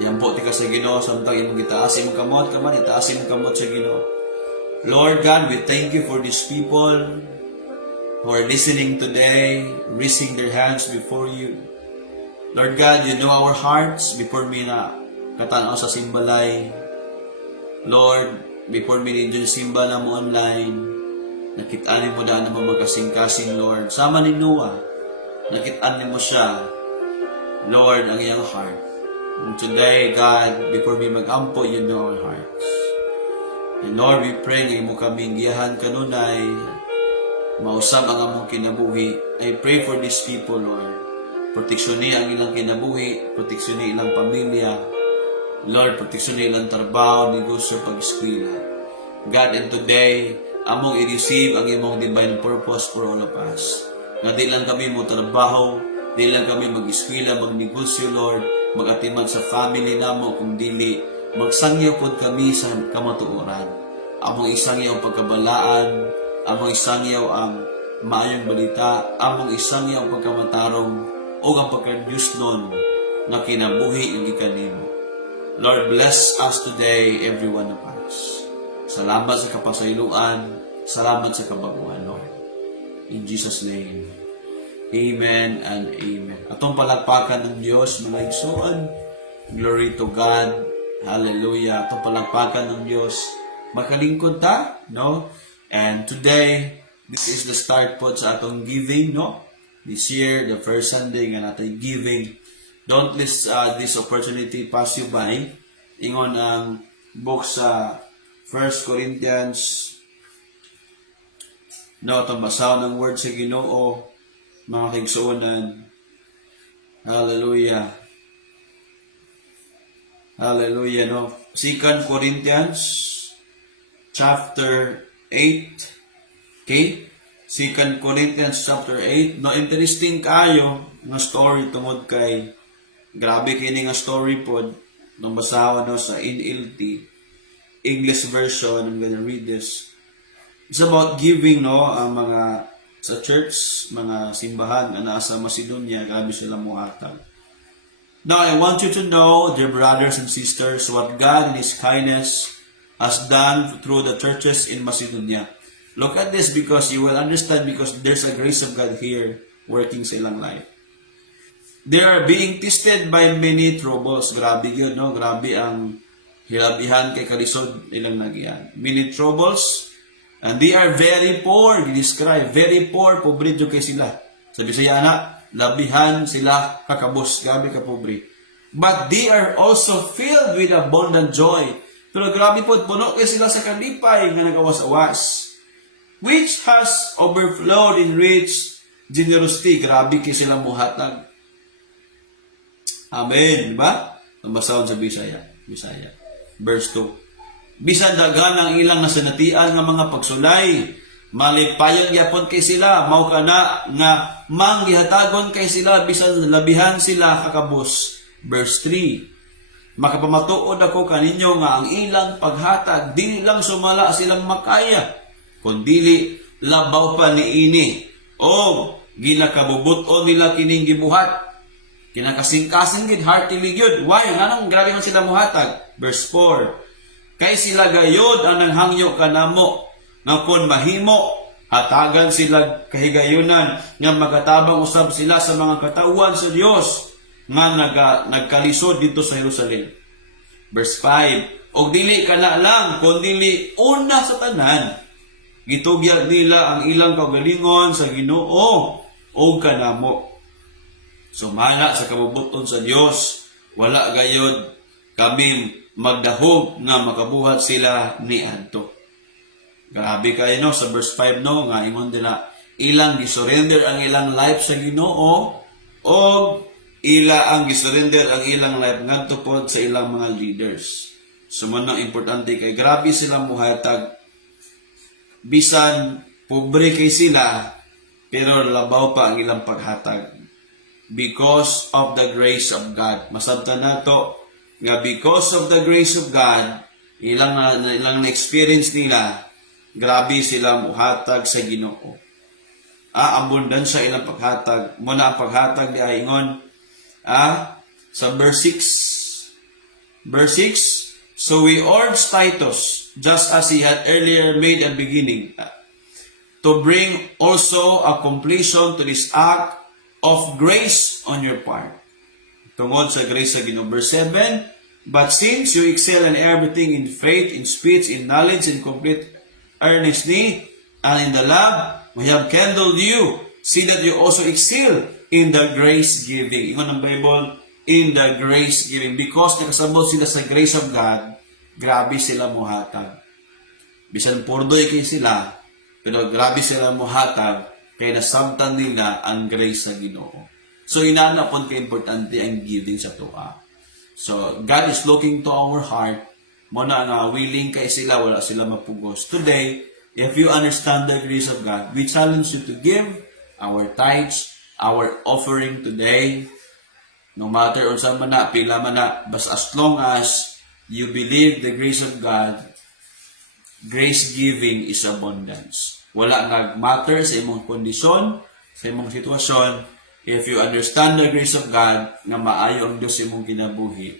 Iampo ti ka sa Ginoo, samtang imong itaas imong kamot, kaman itaas imong kamot sa Ginoo. Lord God, we thank you for these people who are listening today, raising their hands before you. Lord God, you know our hearts before me na katanaw sa simbalay. Lord, before me ninyo simba na mo online, nakit-ani mo daan na magkasing-kasing, Lord. Sama ni Noah, nakit-ani mo siya, Lord, ang iyang heart. And today, God, before we mag-ampo, you know our hearts. And Lord, we pray nga mo kaming giyahan kanunay, mausab ang among kinabuhi. I pray for these people, Lord. Proteksyon niya ang ilang kinabuhi, proteksyon niya ilang pamilya. Lord, proteksyon niya ilang trabaho, negosyo, pag-eskwela. God, and today, among i-receive ang imong divine purpose for all of us. Nga di lang kami mo trabaho, di lang kami mag-eskwela, mag-negosyo, Lord, mag-atiman sa family namo, kung dili, magsangyaw pod kami sa kamatuoran. Among isangyaw ang pagkabalaan, among isangyaw ang maayong balita, among isangyaw ang pagkamatarong, o ang pagka-Diyos nun, na kinabuhi yung ikanimo. Lord, bless us today, every one of us. Salamat sa kapasayloan, salamat sa kabaguhan, Lord. In Jesus' name, amen and amen. Atong palagpakan ng Diyos, mga igsoon, glory to God, hallelujah. Atong palagpakan ng Diyos, makalingkod ta, no? And today, this is the start po sa atong giving, no? This year, the first Sunday nga natin giving. Don't let this opportunity pass you by. Ingon ang book sa 1 Corinthians. No, itong basaw ng word sa Ginoo, mga kaigsuonan. Hallelujah. Hallelujah, no? 2 Corinthians chapter 8. Okay? 2 Corinthians chapter 8. No, interesting kayo nga story tungod kay grabe kini nga story pod nung basawa no sa NLT English version. I'm gonna read this. It's about giving, no, ang mga sa church, mga simbahan na nasa Macedonia, grabe sila muhatag. Now, I want you to know, dear brothers and sisters, what God in His kindness has done through the churches in Macedonia. Look at this because you will understand, because there's a grace of God here working sa ilang life. They are being tested by many troubles. Grabe yun, no? Grabe ang hilabihan kay kalisod ilang nagyan. Many troubles. And they are very poor. They describe, very poor. Pobre dyo kay sila. Sa Bisaya na, labihan sila kakabos. Grabe ka pobre. But they are also filled with abundant joy. Pero grabe po, puno kay sila sa kalipay nga nagawas-awas, which has overflowed in rich generosity. Grabe kay sila muhatag. Amen. Diba? Ang basahon sa Bisaya. Verse 2. Bisan dagan ang ilang nasanatian nga mga pagsulay, malipayon gyapon kay sila, mao kana nga manggihatagon kay sila bisan labihan sila kakabos. Verse 3. Makapamatuod ako kaninyo nga ang ilang paghatag dili lang sumala silang makaya, kundili labaw pa niini o ginakabubuton nila kining gibuhat. Kinakasing-kasing gid heartily gyud. Why? Nganong grabe man sila muhatag? Verse 4. Kay sila gayod ang nanghangyo kanamo nga kon mahimo hatagan sila kahigayunan nga magatabang usab sila sa mga katauhan sa Dios nga nagkalisod dito sa Jerusalem. Verse 5. Og dili kana lang kun dili una sa tanan gitugya nila ang ilang kaugalingon sa Ginoo o kanamo. Sumala sa kabubuton sa Dios, wala gayod kami magdahog nga makabuhat sila ni adto. Grabe kayo, no, sa verse 5, no, nga ingon nila ilang gisurrender ang ilang life sa Ginoo o ila ang gisurrender ang ilang life ngadto pod sa ilang mga leaders. Sumunod importante kay grabe sila muhatag bisan pobre kay sila pero labaw pa ang ilang paghatag because of the grace of God. Masabtan nato nga because of the grace of God, ilang na-experience nila, grabe sila muhatag sa Ginoo. Abundansya ilang paghatag. Muna ang paghatag di ay ingon, sa verse 6. Verse 6, so we urge Titus, just as he had earlier made a beginning, to bring also a completion to this act of grace on your part. Tungod sa grace sa Ginoo. Verse 7, but since you excel in everything, in faith, in speech, in knowledge, in complete earnestly, and in the love, we have kindled you. See that you also excel in the grace giving. Ingon ng Bible, in the grace giving. Because nakasabot sila sa grace of God, grabe sila muhatag. Bisan purdoy kay sila, pero grabe sila muhatag, kaya nasabtan nila ang grace sa Ginoo. So, inana po ka-importante ang giving sa tuwa. So, God is looking to our heart. Muna nga, willing kay sila, wala sila mapugos. Today, if you understand the grace of God, we challenge you to give our tithes, our offering today. No matter unsa man na, pila man na, basta as long as you believe the grace of God, grace giving is abundance. Wala nag-matter sa imong kondisyon, sa imong sitwasyon. If you understand the grace of God, na maayo ang Diyos sa imong kinabuhi,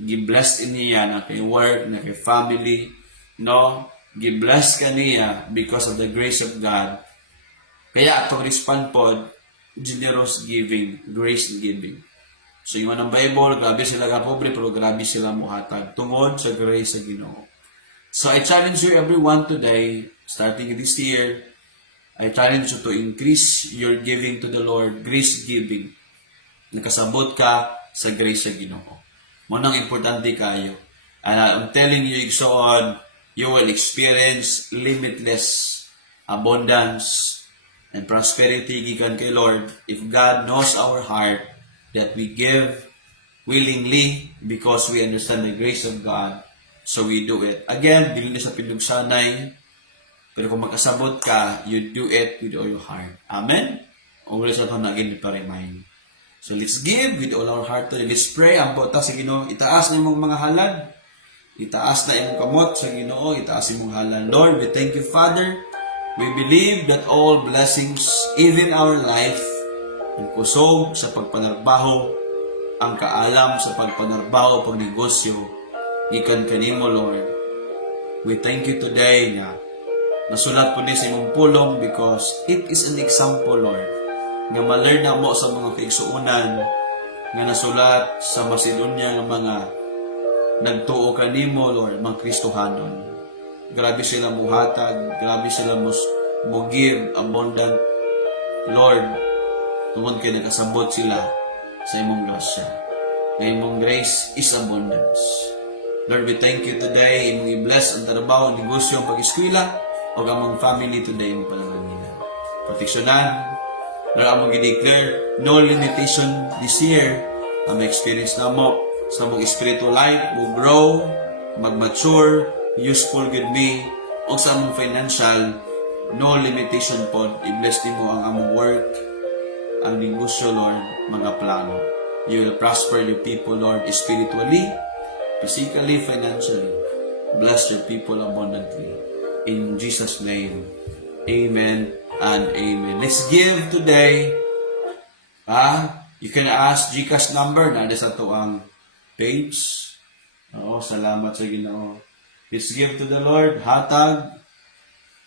gi-blessed niya na kay work, na kay family, no? Gi-blessed ka niya because of the grace of God. Kaya atong respond pod, generous giving, grace giving. So yung anong Bible, grabe sila ka pobre, pero grabe sila muhatag tungod sa grace sa Ginoo. So I challenge you everyone today, starting this year, I challenge you to increase your giving to the Lord, grace giving. Nakasabot ka sa grace sa Ginoo. Munang importante kayo. And I'm telling you, igsoon, you will experience limitless abundance and prosperity gikan kay Lord if God knows our heart that we give willingly because we understand the grace of God. So we do it. Again, dili na sa pinugsanay, pero kung makasabot ka, you do it with all your heart. Amen? O wala sa ito na again, pa-remind. So let's give with all our heart today. Let's pray. Ang bota sa Ginoo. Itaas na imong mga halad. Itaas na imong kamot sa Ginoo. Itaas imong halad. Lord, we thank you, Father. We believe that all blessings, even our life, ang kusog sa pagpanarbaho, ang kaalam sa pagpanarbaho, pagnegosyo, ikan kanimo, Lord. We thank you today nga nasulat po ni sa imong pulong because it is an example, Lord, nga ma-learn na mo sa mga kaigsuunan nga nasulat sa Macedonia ng mga nagtuo kanimo, Lord, mga Kristohanon. Grabe sila muhatag, grabe sila mo give abundant, Lord, tungod kay nakasabot sila sa imong grasya. Nga imong grace is abundance. Lord, we thank you today. Imong i-bless ang trabaho, negosyo, ang pag-eskwela, o among family today mo panahon nila. Proteksyonan. Lord, among i-declare no limitation this year. Ang experience na mo sa mong spiritual life will grow, mag-mature, useful with me, o sa among financial, no limitation po. I-bless din mo ang among work, ang negosyo, Lord, mga plano. You will prosper your people, Lord, spiritually, physically, financially. Bless your people abundantly. In Jesus' name, amen and amen. Let's give today. You can ask GCash number na sa to ang page. Oo, salamat sa Ginoo. Let's give to the Lord. Hatag.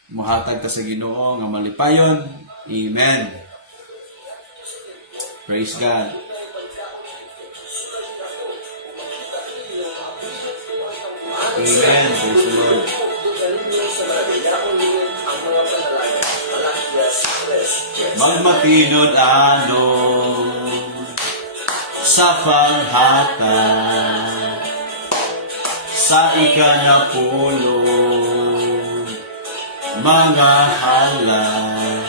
Muhatag ka sa Ginoo nga malipayon. Amen. Praise God. Amen. Praise the Lord. Magmatinod ano sa paghatag sa ikanapulong mga halal.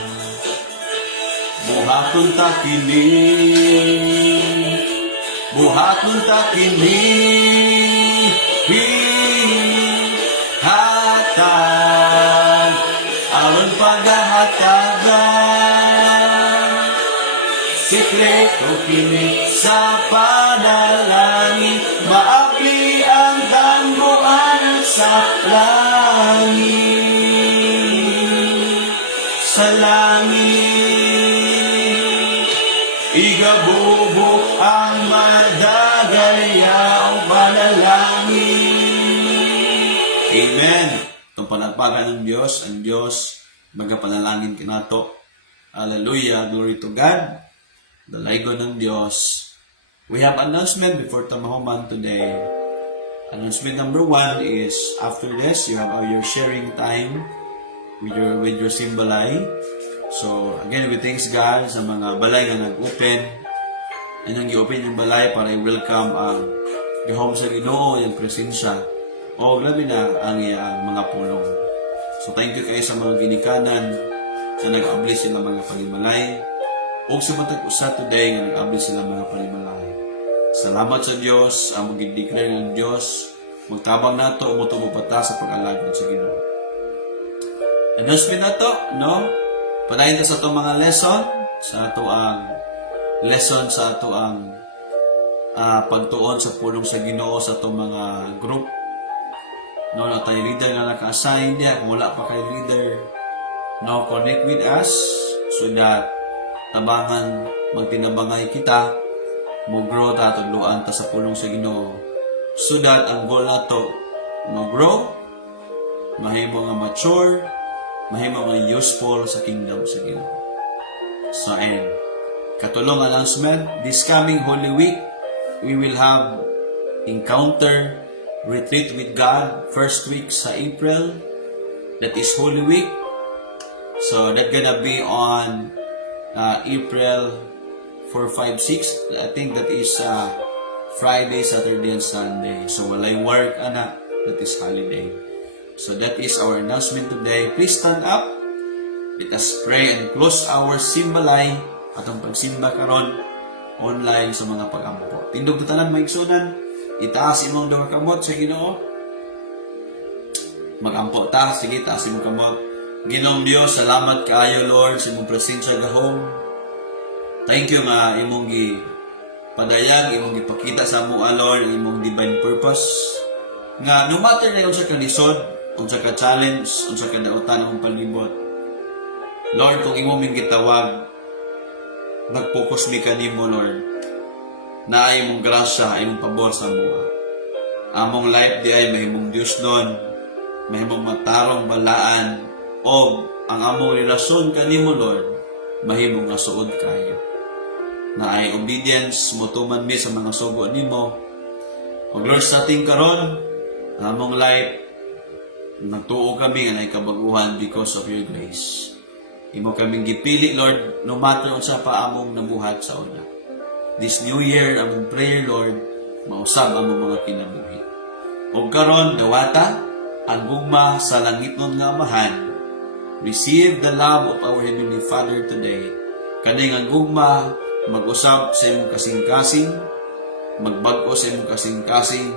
Buhaton ta kini, buhaton ta kini, hatag aron paghahatagan. Sikreto kini sa panalangin, maabli ang tangguan sa langit. Sa langit, igabubo ang madagayaw panalangin. Amen. Itong panagpagan ng Diyos, ang Diyos, magapanalangin kinato. Hallelujah, glory to God. Dalaygon ng Diyos. We have announcement before Tamahuman today. Announcement number 1 is after this, you have your sharing time with your simbalay. So again, we thanks God sa mga balay na nag-open Inyong i-open yung balay para i-welcome ang gahom sa Ginoo, yung presensya, o labi na ang iyang mga pulong. So thank you kayo sa mga ginikanan sa nag-abli sila mga palimalay, o sa matag usa today nga nag-abli sila mga palimalay. Salamat sa Dios, ang mag-declare ng Dios, magtabang nato, umutubo pata sa pag-alagad sa Ginoo. Announcement na to, no? Panayin sa itong mga lesson, sa ato ang lesson sa ato ang pagtuon sa pulong sa Ginoo sa itong mga group. No, na tayo leader na naka-assign niya, kung wala pa kay leader, no, connect with us so that tabangan, magtinabangay kita, mag-grow ta, tudluan ta sa pulong sa Ginoo. So that ang goal nato mag-grow, mahimo nga mature, mahimo nga useful sa kingdom sa Ginoo. So, and katulong announcement, this coming Holy Week, we will have encounter, retreat with God, first week sa April. That is Holy Week. So, that's gonna be on April 4, 5, 6. I think that is Friday, Saturday, and Sunday. So, walay work, anak. That is holiday. So that is our announcement today. Please stand up. Let us pray and close our simbalay atong pagsimba karon online sa mga pag-ampo. Tindog tanan maigsunan, itaas imong duha kamot sa Ginoo. Mag-ampo ta, sige taas imong kamot. Ginoong Dios, salamat kaayo Lord sa imong presensya gahom. Thank you nga imong padayag, imong gipakita sa amuha Lord, imong divine purpose. Nga no matter na yung sa kanisod, unsa ka challenge, unsa ka dautan ang palibot. Lord, kung imo ming gitawag, nag-focus mi kanimo, Lord. Na ay mong grasya, ay mong pabor sa buha. Among life di ay mahimong Diyos nun, mahimong matarong balaan, o ang among relasyon kanimo, Lord, mahimong asuod kayo. Na ay obedience, mutuman mi sa mga sugo nimo. O Lord, sa ating karon, among life, nagtuo kami nga kabaguhan because of your grace. Imo kaming gipili, Lord, no matter unsa pa among nabuhat sa una. This new year, among prayer, Lord, mausab among mga kinabuhi. O karon dawata, ang gugma sa langitnon nga amahan, receive the love of our Heavenly Father today. Kaning ang gugma, mag-usab sa imong kasing-kasing, magbag-o sa imong kasing-kasing,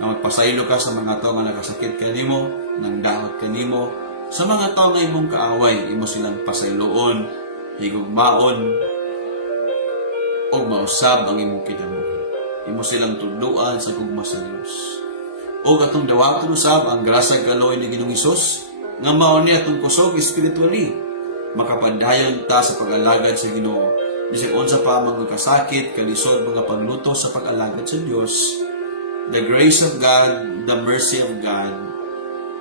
na magpasaylo ka sa mga tao nga nakasakit kanimo, nang daot kanimo, sa mga tao nga imong kaaway, imo silang pasayloon, higugmaon, o mausab ang imong kinabuhi. Imo silang tudluan sa gugma sa Dios. O atong dawaton usab ang grasa galoy ni Ginoong Hesus, nga mao ni atong kusog spiritually, makapadayon ta sa pag-alagad sa Ginoo. Bisag unsa pa mga kasakit, kalisod, mga pagluto sa pag-alagad sa Dios. The grace of God, the mercy of God,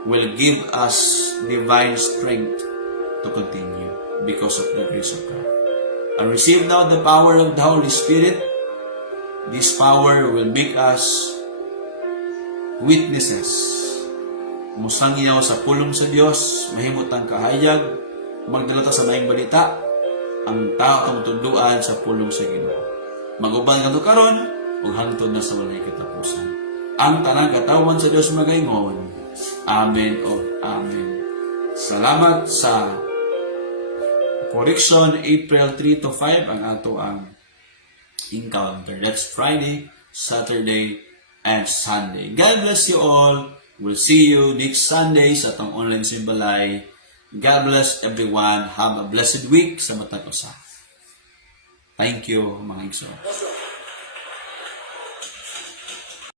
will give us divine strength to continue because of the grace of God. And receive now the power of the Holy Spirit. This power will make us witnesses. Musangyaw sa pulong sa Dios, mahimot ang kahayag, magdala sa maayong balita, ang taong tunduan sa pulong sa Ginoo. Maguban ka karon ug hangtod na sa walay katapusan. Ang tanang katawan sa Dios magaingon. Amen o Amen. Salamat sa correction April 3 to 5 ang ato ang encounter. That's Friday, Saturday, and Sunday. God bless you all. We'll see you next Sunday sa atong online simbalay. God bless everyone. Have a blessed week sa matag usa. Thank you, mga igsoon.